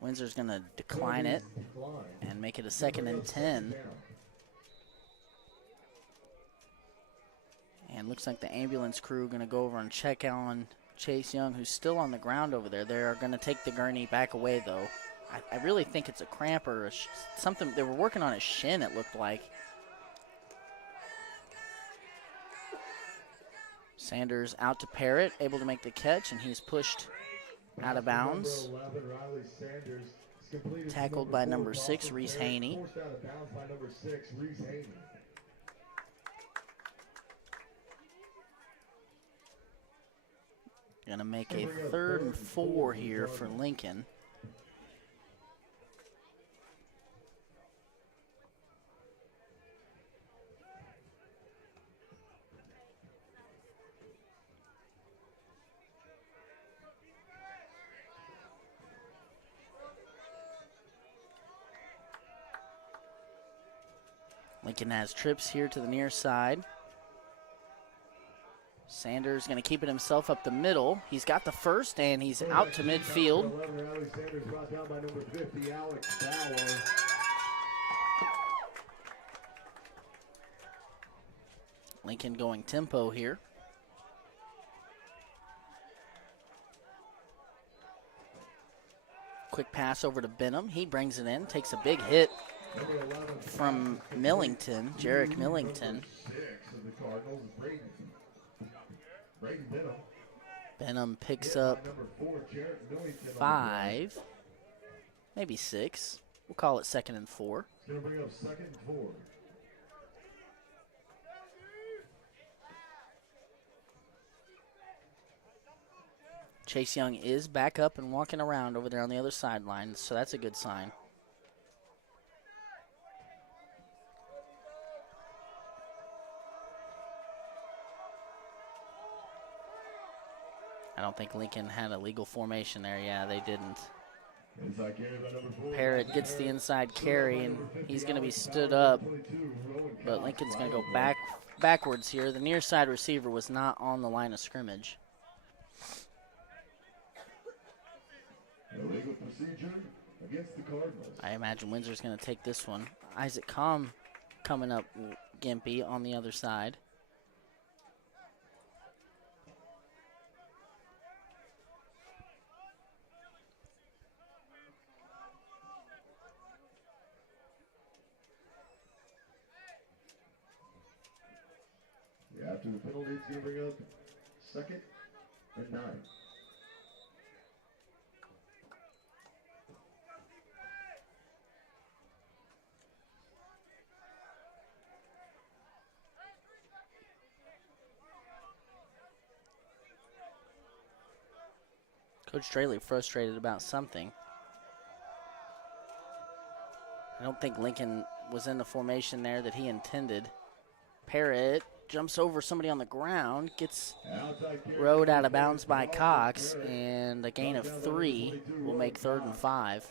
Windsor's going to decline it and make it a 2nd and 10. And looks like the ambulance crew going to go over and check on Chase Young, who's still on the ground over there. They are going to take the gurney back away, though. I really think it's a cramp or something. They were working on his shin, it looked like. Sanders out to Parrott, able to make the catch, and he's pushed out of bounds. Tackled by number 6, Reese Haney. Going to make a 3rd and 4 here for Lincoln. Lincoln has trips here to the near side. Sanders going to keep it himself up the middle. He's got the first, and he's out to midfield. Lincoln going tempo here. Quick pass over to Benham. He brings it in, takes a big hit from Millington, Jarek Millington. Benham picks up 5, maybe 6. We'll call it 2nd and 4. It's going to bring up 2nd and 4. Chase Young is back up and walking around over there on the other sideline, so that's a good sign. I don't think Lincoln had a legal formation there. Yeah, they didn't. Parrott gets the inside carry, and he's going to be stood up, but Lincoln's going to go backwards here. The near side receiver was not on the line of scrimmage. Illegal procedure against the Cardinals. I imagine Windsor's going to take this one. Isaac Comm coming up, Gimpy on the other side. After the penalty, it's going to bring up 2nd and 9. Coach Straley frustrated about something. I don't think Lincoln was in the formation there that he intended. Parrott jumps over somebody on the ground, gets rode out of bounds by Cox, and a gain of 3 will make 3rd and 5.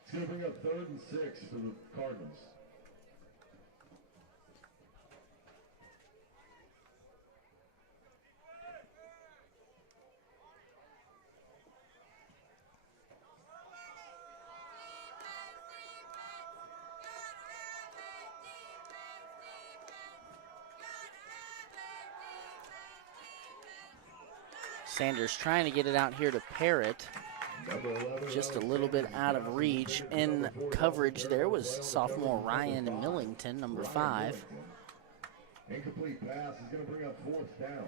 It's going to bring up 3rd and 6 for the Cardinals. Sanders trying to get it out here to Parrott. Just a little bit out of reach. In coverage there was sophomore Ryan Millington, number 5. Incomplete pass is going to bring up 4th down.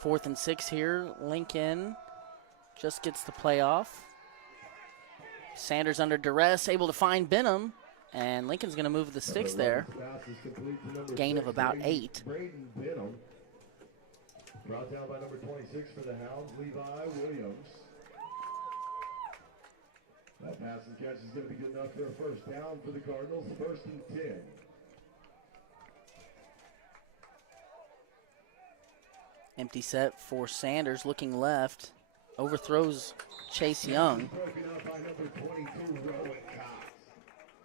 Fourth and 6 here. Lincoln just gets the play off. Sanders under duress, able to find Benham, and Lincoln's going to move the sticks there. Gain of about 8. Braden Benham. Brought down by number 26 for the Hounds, Levi Williams. That pass and catch is going to be good enough for a 1st down for the Cardinals. 1st and 10. Empty set for Sanders, looking left. Overthrows Chase Young. Broken up by number 22, Rowan Cox.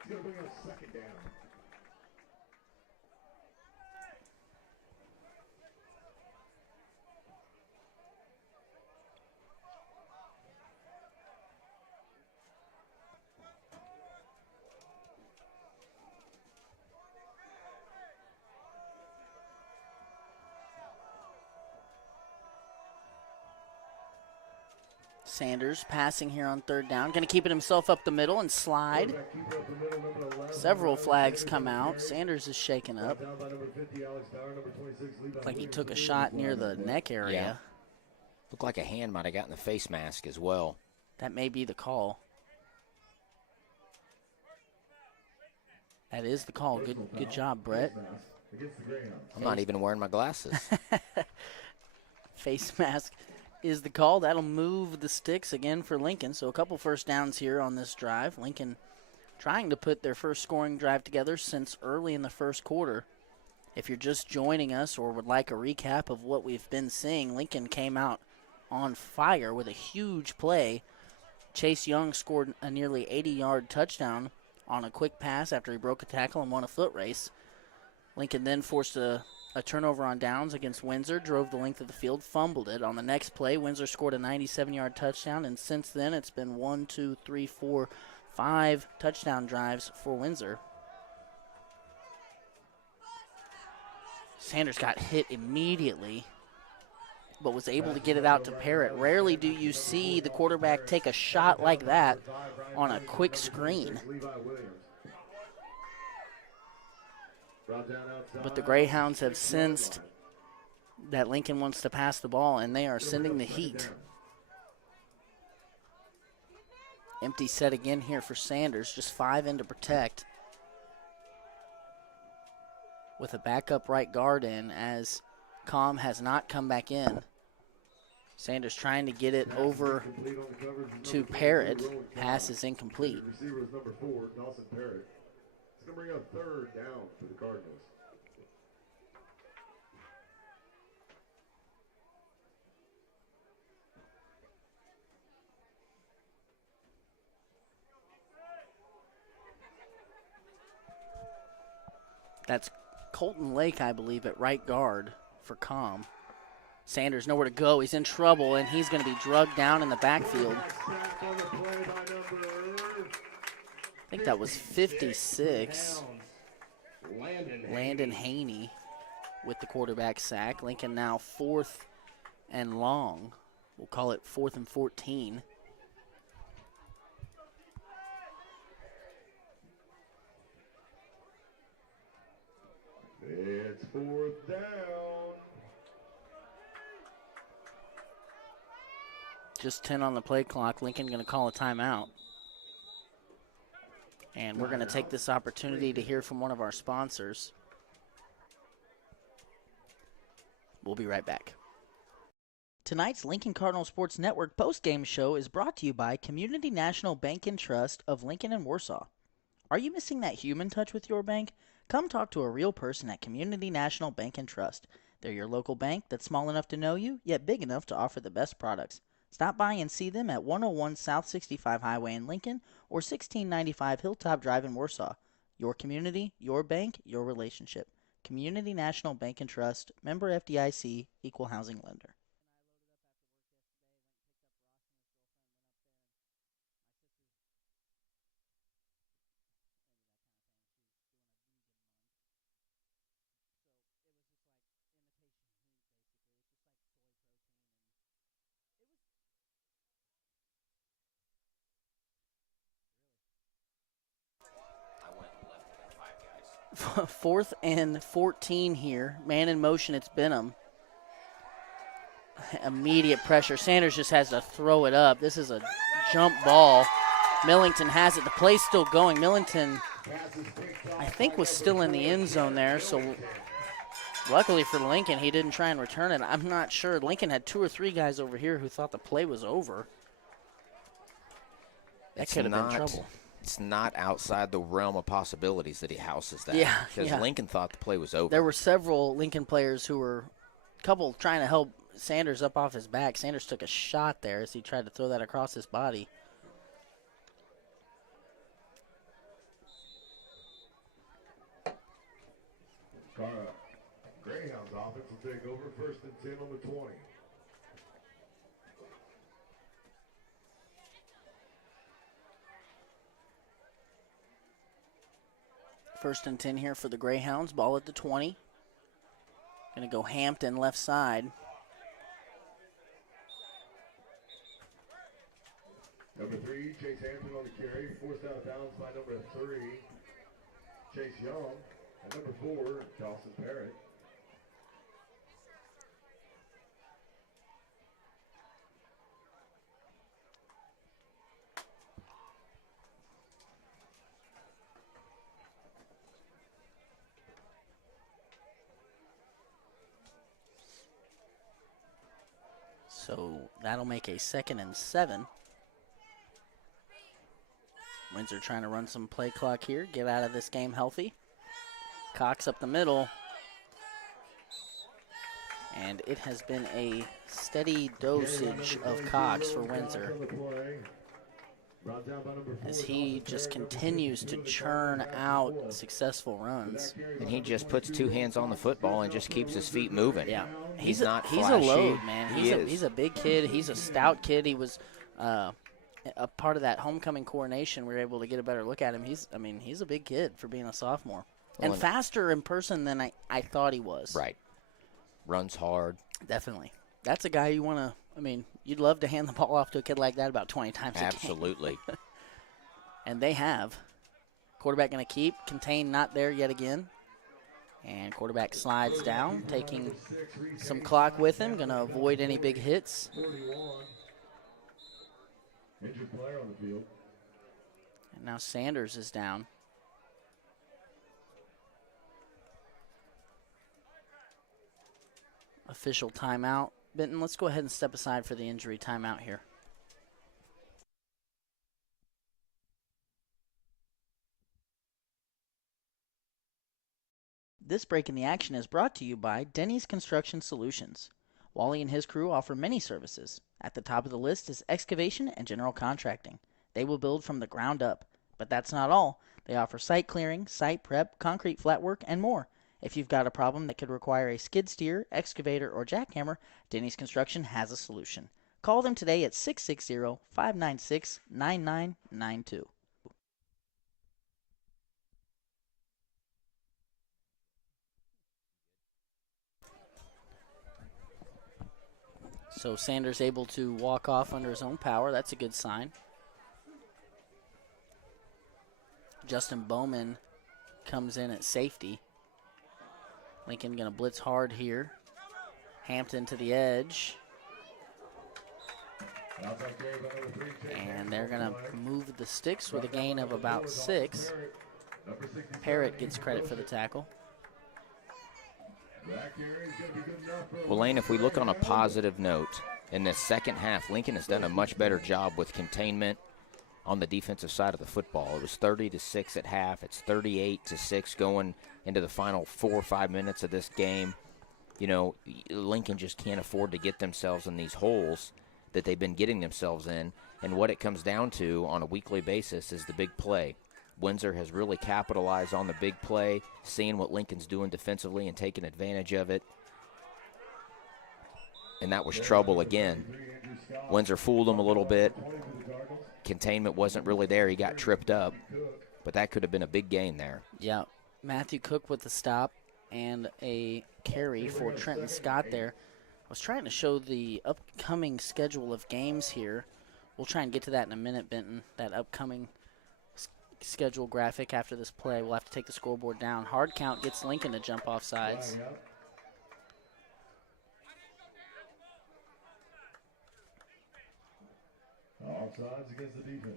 He's going to bring up 2nd down. Sanders passing here on 3rd down. Going to keep it himself up the middle and slide. Several flags come out. Sanders is shaken up. Looks like he took a shot near the neck area. Yeah. Looked like a hand might have gotten the face mask as well. That may be the call. That is the call. Good job, Brett. I'm not even wearing my glasses. Face mask is the call. That'll move the sticks again for Lincoln. So a couple 1st downs here on this drive. Lincoln trying to put their first scoring drive together since early in the 1st quarter. If you're just joining us or would like a recap of what we've been seeing, Lincoln came out on fire with a huge play. Chase Young scored a nearly 80-yard touchdown on a quick pass after he broke a tackle and won a foot race. Lincoln then forced a turnover on downs against Windsor, drove the length of the field, fumbled it. On the next play, Windsor scored a 97-yard touchdown, and since then it's been 5 touchdown drives for Windsor. Sanders got hit immediately, but was able to get it out to Parrott. Rarely do you see the quarterback take a shot like that on a quick screen. But the Greyhounds have sensed that Lincoln wants to pass the ball, and they are sending the heat. Empty set again here for Sanders, just 5 in to protect, with a backup right guard in as Com has not come back in. Sanders trying to get it over to Parrott. Pass is incomplete. Receiver is number 4, Dawson Parrott. It's going to bring up 3rd down for the Cardinals. That's Colton Lake, I believe, at right guard for Com. Sanders nowhere to go. He's in trouble, and he's going to be drugged down in the backfield. I think that was 56. Landon Haney with the quarterback sack. Lincoln now 4th and long. We'll call it 4th and 14. It's 4th down. Just 10 on the play clock. Lincoln going to call a timeout. And we're going to take this opportunity to hear from one of our sponsors. We'll be right back. Tonight's Lincoln Cardinal Sports Network postgame show is brought to you by Community National Bank and Trust of Lincoln and Warsaw. Are you missing that human touch with your bank? Come talk to a real person at Community National Bank and Trust. They're your local bank that's small enough to know you, yet big enough to offer the best products. Stop by and see them at 101 South 65 Highway in Lincoln or 1695 Hilltop Drive in Warsaw. Your community, your bank, your relationship. Community National Bank and Trust, member FDIC, equal housing lender. Fourth and 14 here. Man in motion, it's Benham. Immediate pressure. Sanders just has to throw it up. This is a jump ball. Millington has it. The play's still going. Millington, I think, was still in the end zone there, so luckily for Lincoln, he didn't try and return it. I'm not sure. Lincoln had 2 or 3 guys over here who thought the play was over. That could have been trouble. It's not outside the realm of possibilities that he houses that. Yeah, because Lincoln thought the play was over. There were several Lincoln players who were a couple trying to help Sanders up off his back. Sanders took a shot there as he tried to throw that across his body. Greyhounds offense will take over 1st and 10 on the 20. First and 10 here for the Greyhounds. Ball at the 20. Going to go Hampton left side. Number 3, Chase Hampton on the carry. Forced out of bounds by number 3, Chase Young. And number 4, Dawson Parrott. So that'll make a 2nd and 7. Windsor trying to run some play clock here, get out of this game healthy. Cox up the middle. And it has been a steady dosage of Cox for Windsor as he just continues to churn out successful runs. And he just puts two hands on the football and just keeps his feet moving. Yeah, He's not he's flashy. a load, man. He's a big kid. He's a stout kid. He was a part of that homecoming coronation. We were able to get a better look at him. He's a big kid for being a sophomore. And faster in person than I thought he was. Right. Runs hard. Definitely. That's a guy you want to, you'd love to hand the ball off to a kid like that about 20 times a game. Absolutely. And they have. Quarterback going to keep. Contain not there yet again. And quarterback slides down, taking some clock with him. Going to avoid any big hits. Injured player on the field. And now Sanders is down. Official timeout. Benton, let's go ahead and step aside for the injury timeout here. This break in the action is brought to you by Denny's Construction Solutions. Wally and his crew offer many services. At the top of the list is excavation and general contracting. They will build from the ground up. But that's not all. They offer site clearing, site prep, concrete flat work, and more. If you've got a problem that could require a skid steer, excavator, or jackhammer, Denny's Construction has a solution. Call them today at 660-596-9992. So Sanders able to walk off under his own power. That's a good sign. Justin Bowman comes in at safety. Lincoln going to blitz hard here. Hampton to the edge. And they're going to move the sticks with a gain of about 6. Parrott gets credit for the tackle. Well, Lane, if we look on a positive note, in the second half, Lincoln has done a much better job with containment on the defensive side of the football. It was 30-6 at half. It's 38-6 going into the final 4 or 5 minutes of this game. You know, Lincoln just can't afford to get themselves in these holes that they've been getting themselves in. And what it comes down to on a weekly basis is the big play. Windsor has really capitalized on the big play, seeing what Lincoln's doing defensively and taking advantage of it. And that was trouble again. Windsor fooled him a little bit. Containment wasn't really there. He got tripped up. But that could have been a big gain there. Yeah, Matthew Cook with the stop and a carry for Trenton Scott there. I was trying to show the upcoming schedule of games here. We'll try and get to that in a minute, Benton, that upcoming schedule graphic after this play. We'll have to take the scoreboard down. Hard count gets Lincoln to jump off sides. Offsides against the defense.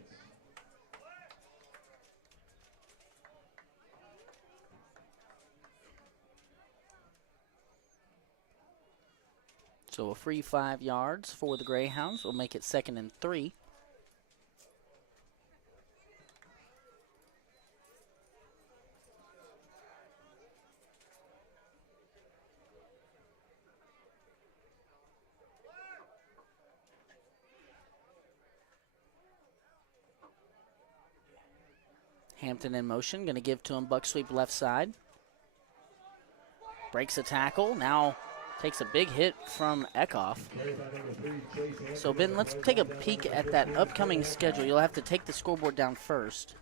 So a free 5 yards for the Greyhounds will make it 2nd and 3. Hampton in motion, going to give to him, buck sweep left side. Breaks a tackle, now takes a big hit from Kickoff. So, Ben, let's take a peek at that upcoming schedule. You'll have to take the scoreboard down first.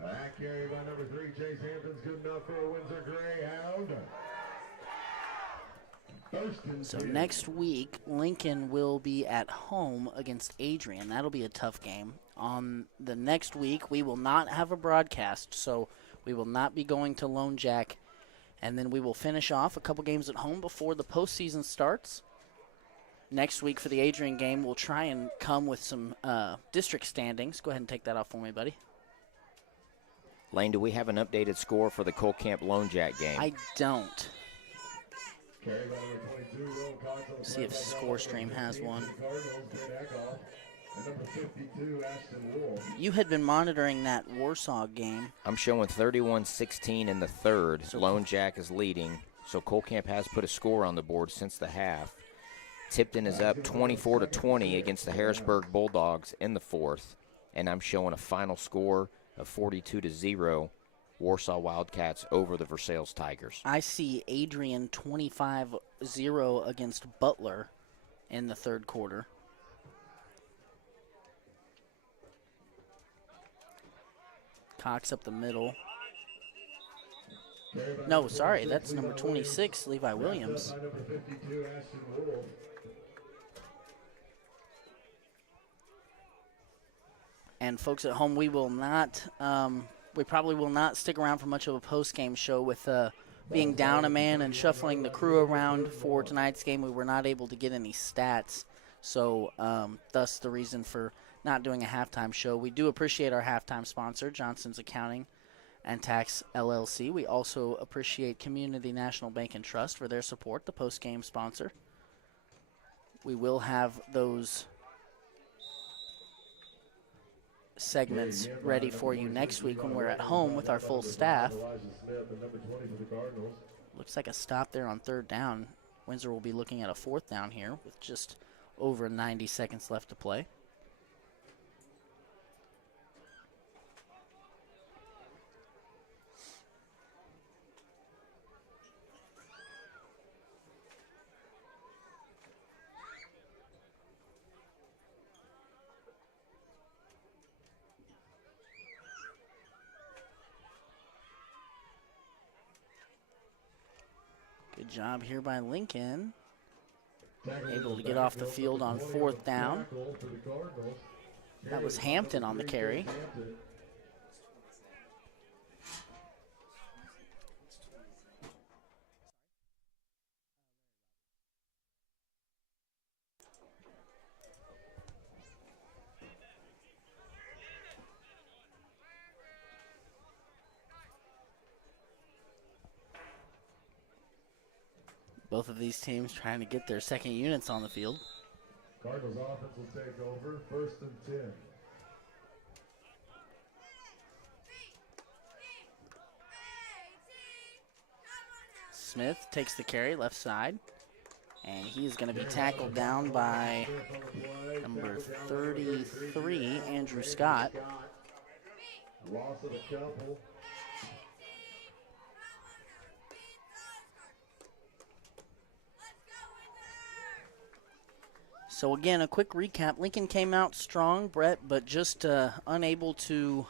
Back carry by number 3, Chase Hampton's good enough for a Windsor Greyhound. So next week, Lincoln will be at home against Adrian. That'll be a tough game. On the next week, we will not have a broadcast, so we will not be going to Lone Jack. And then we will finish off a couple games at home before the postseason starts. Next week for the Adrian game, we'll try and come with some district standings. Go ahead and take that off for me, buddy. Lane, do we have an updated score for the Cole Camp Lone Jack game? I don't. See if ScoreStream has one. You had been monitoring that Warsaw game. I'm showing 31-16 in the third. So Lone Jack is leading. So Colcamp has put a score on the board since the half. Tipton is up 24-20 against the Harrisburg Bulldogs in the fourth, and I'm showing a final score of 42-0, Warsaw Wildcats over the Versailles Tigers. I see Adrian 25-0 against Butler in the third quarter. Cox up the middle. No, sorry, that's number 26, Levi Williams. And folks at home, we will not, we probably will not stick around for much of a post-game show with being down a man and shuffling the crew around for tonight's game. We were not able to get any stats, so thus the reason for not doing a halftime show. We do appreciate our halftime sponsor, Johnson's Accounting and Tax LLC. We also appreciate Community National Bank and Trust for their support, the post-game sponsor. We will have those segments ready for you next week when we're at home with our full staff. Looks like a stop there on third down. Windsor will be looking at a fourth down here with just over 90 seconds left to play. Good job here by Lincoln. Able to get off the field on fourth down. That was Hampton on the carry. Both of these teams trying to get their second units on the field. Cardinals offense will take over, 1st and 10. Smith takes the carry left side, and he is going to be tackled down by number 33, Andrew Scott. Loss of a couple. So again, a quick recap. Lincoln came out strong, Brett, but just unable to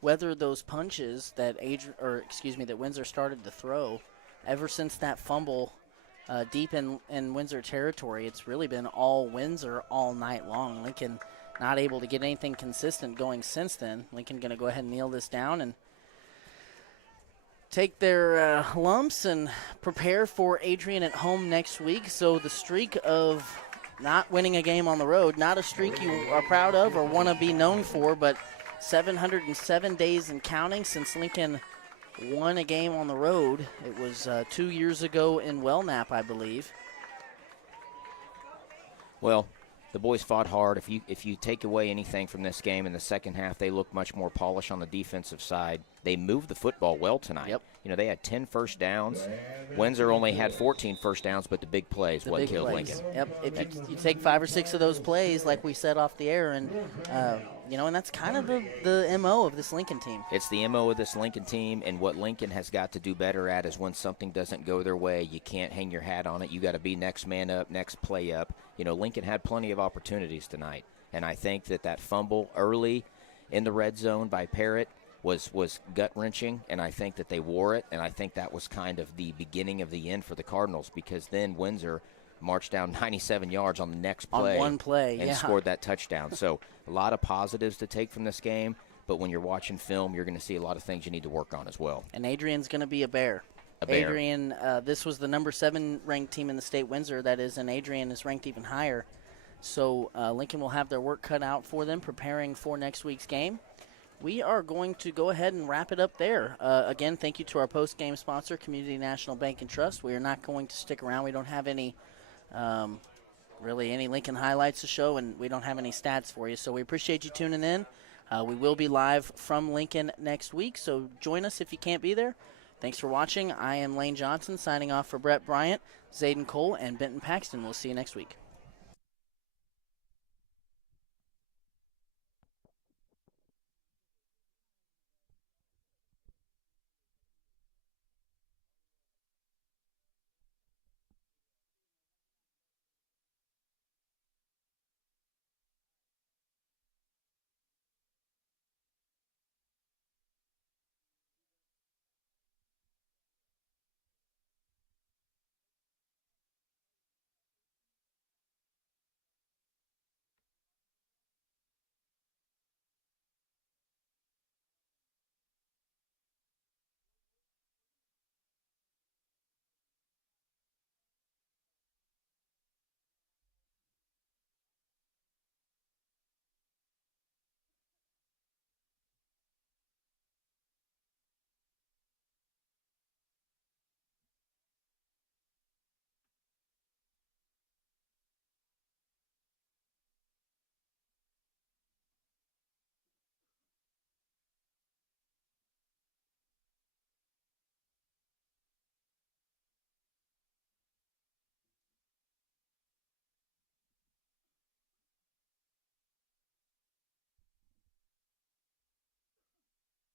weather those punches that that Windsor started to throw. Ever since that fumble deep in Windsor territory, it's really been all Windsor all night long. Lincoln not able to get anything consistent going since then. Lincoln going to go ahead and kneel this down and take their lumps and prepare for Adrian at home next week. So the streak of not winning a game on the road, not a streak you are proud of or want to be known for, but 707 days and counting since Lincoln won a game on the road. It was 2 years ago in Wellknap, I believe. Well, the boys fought hard. If you take away anything from this game in the second half, they looked much more polished on the defensive side. They moved the football well tonight. Yep. You know, they had 10 first downs. Windsor only had 14 first downs, but the big plays killed Lincoln. Yep. If you take 5 or 6 of those plays, like we said off the air, and and that's kind of the MO of this Lincoln team. It's the MO of this Lincoln team, and what Lincoln has got to do better at is when something doesn't go their way, you can't hang your hat on it. You got to be next man up, next play up. You know, Lincoln had plenty of opportunities tonight, and I think that fumble early in the red zone by Parrott was gut-wrenching, and I think that they wore it, and I think that was kind of the beginning of the end for the Cardinals, because then Windsor marched down 97 yards on the next play. On one play, and scored that touchdown. So a lot of positives to take from this game, but when you're watching film, you're going to see a lot of things you need to work on as well. And Adrian's going to be a bear. Adrian, this was the number 7 ranked team in the state, Windsor, that is, and Adrian is ranked even higher. So Lincoln will have their work cut out for them preparing for next week's game. We are going to go ahead and wrap it up there. Again, thank you to our post-game sponsor, Community National Bank and Trust. We are not going to stick around. We don't have any any Lincoln highlights to show, and we don't have any stats for you. So we appreciate you tuning in. We will be live from Lincoln next week, so join us if you can't be there. Thanks for watching. I am Lane Johnson signing off for Brett Bryant, Zayden Cole, and Benton Paxton. We'll see you next week.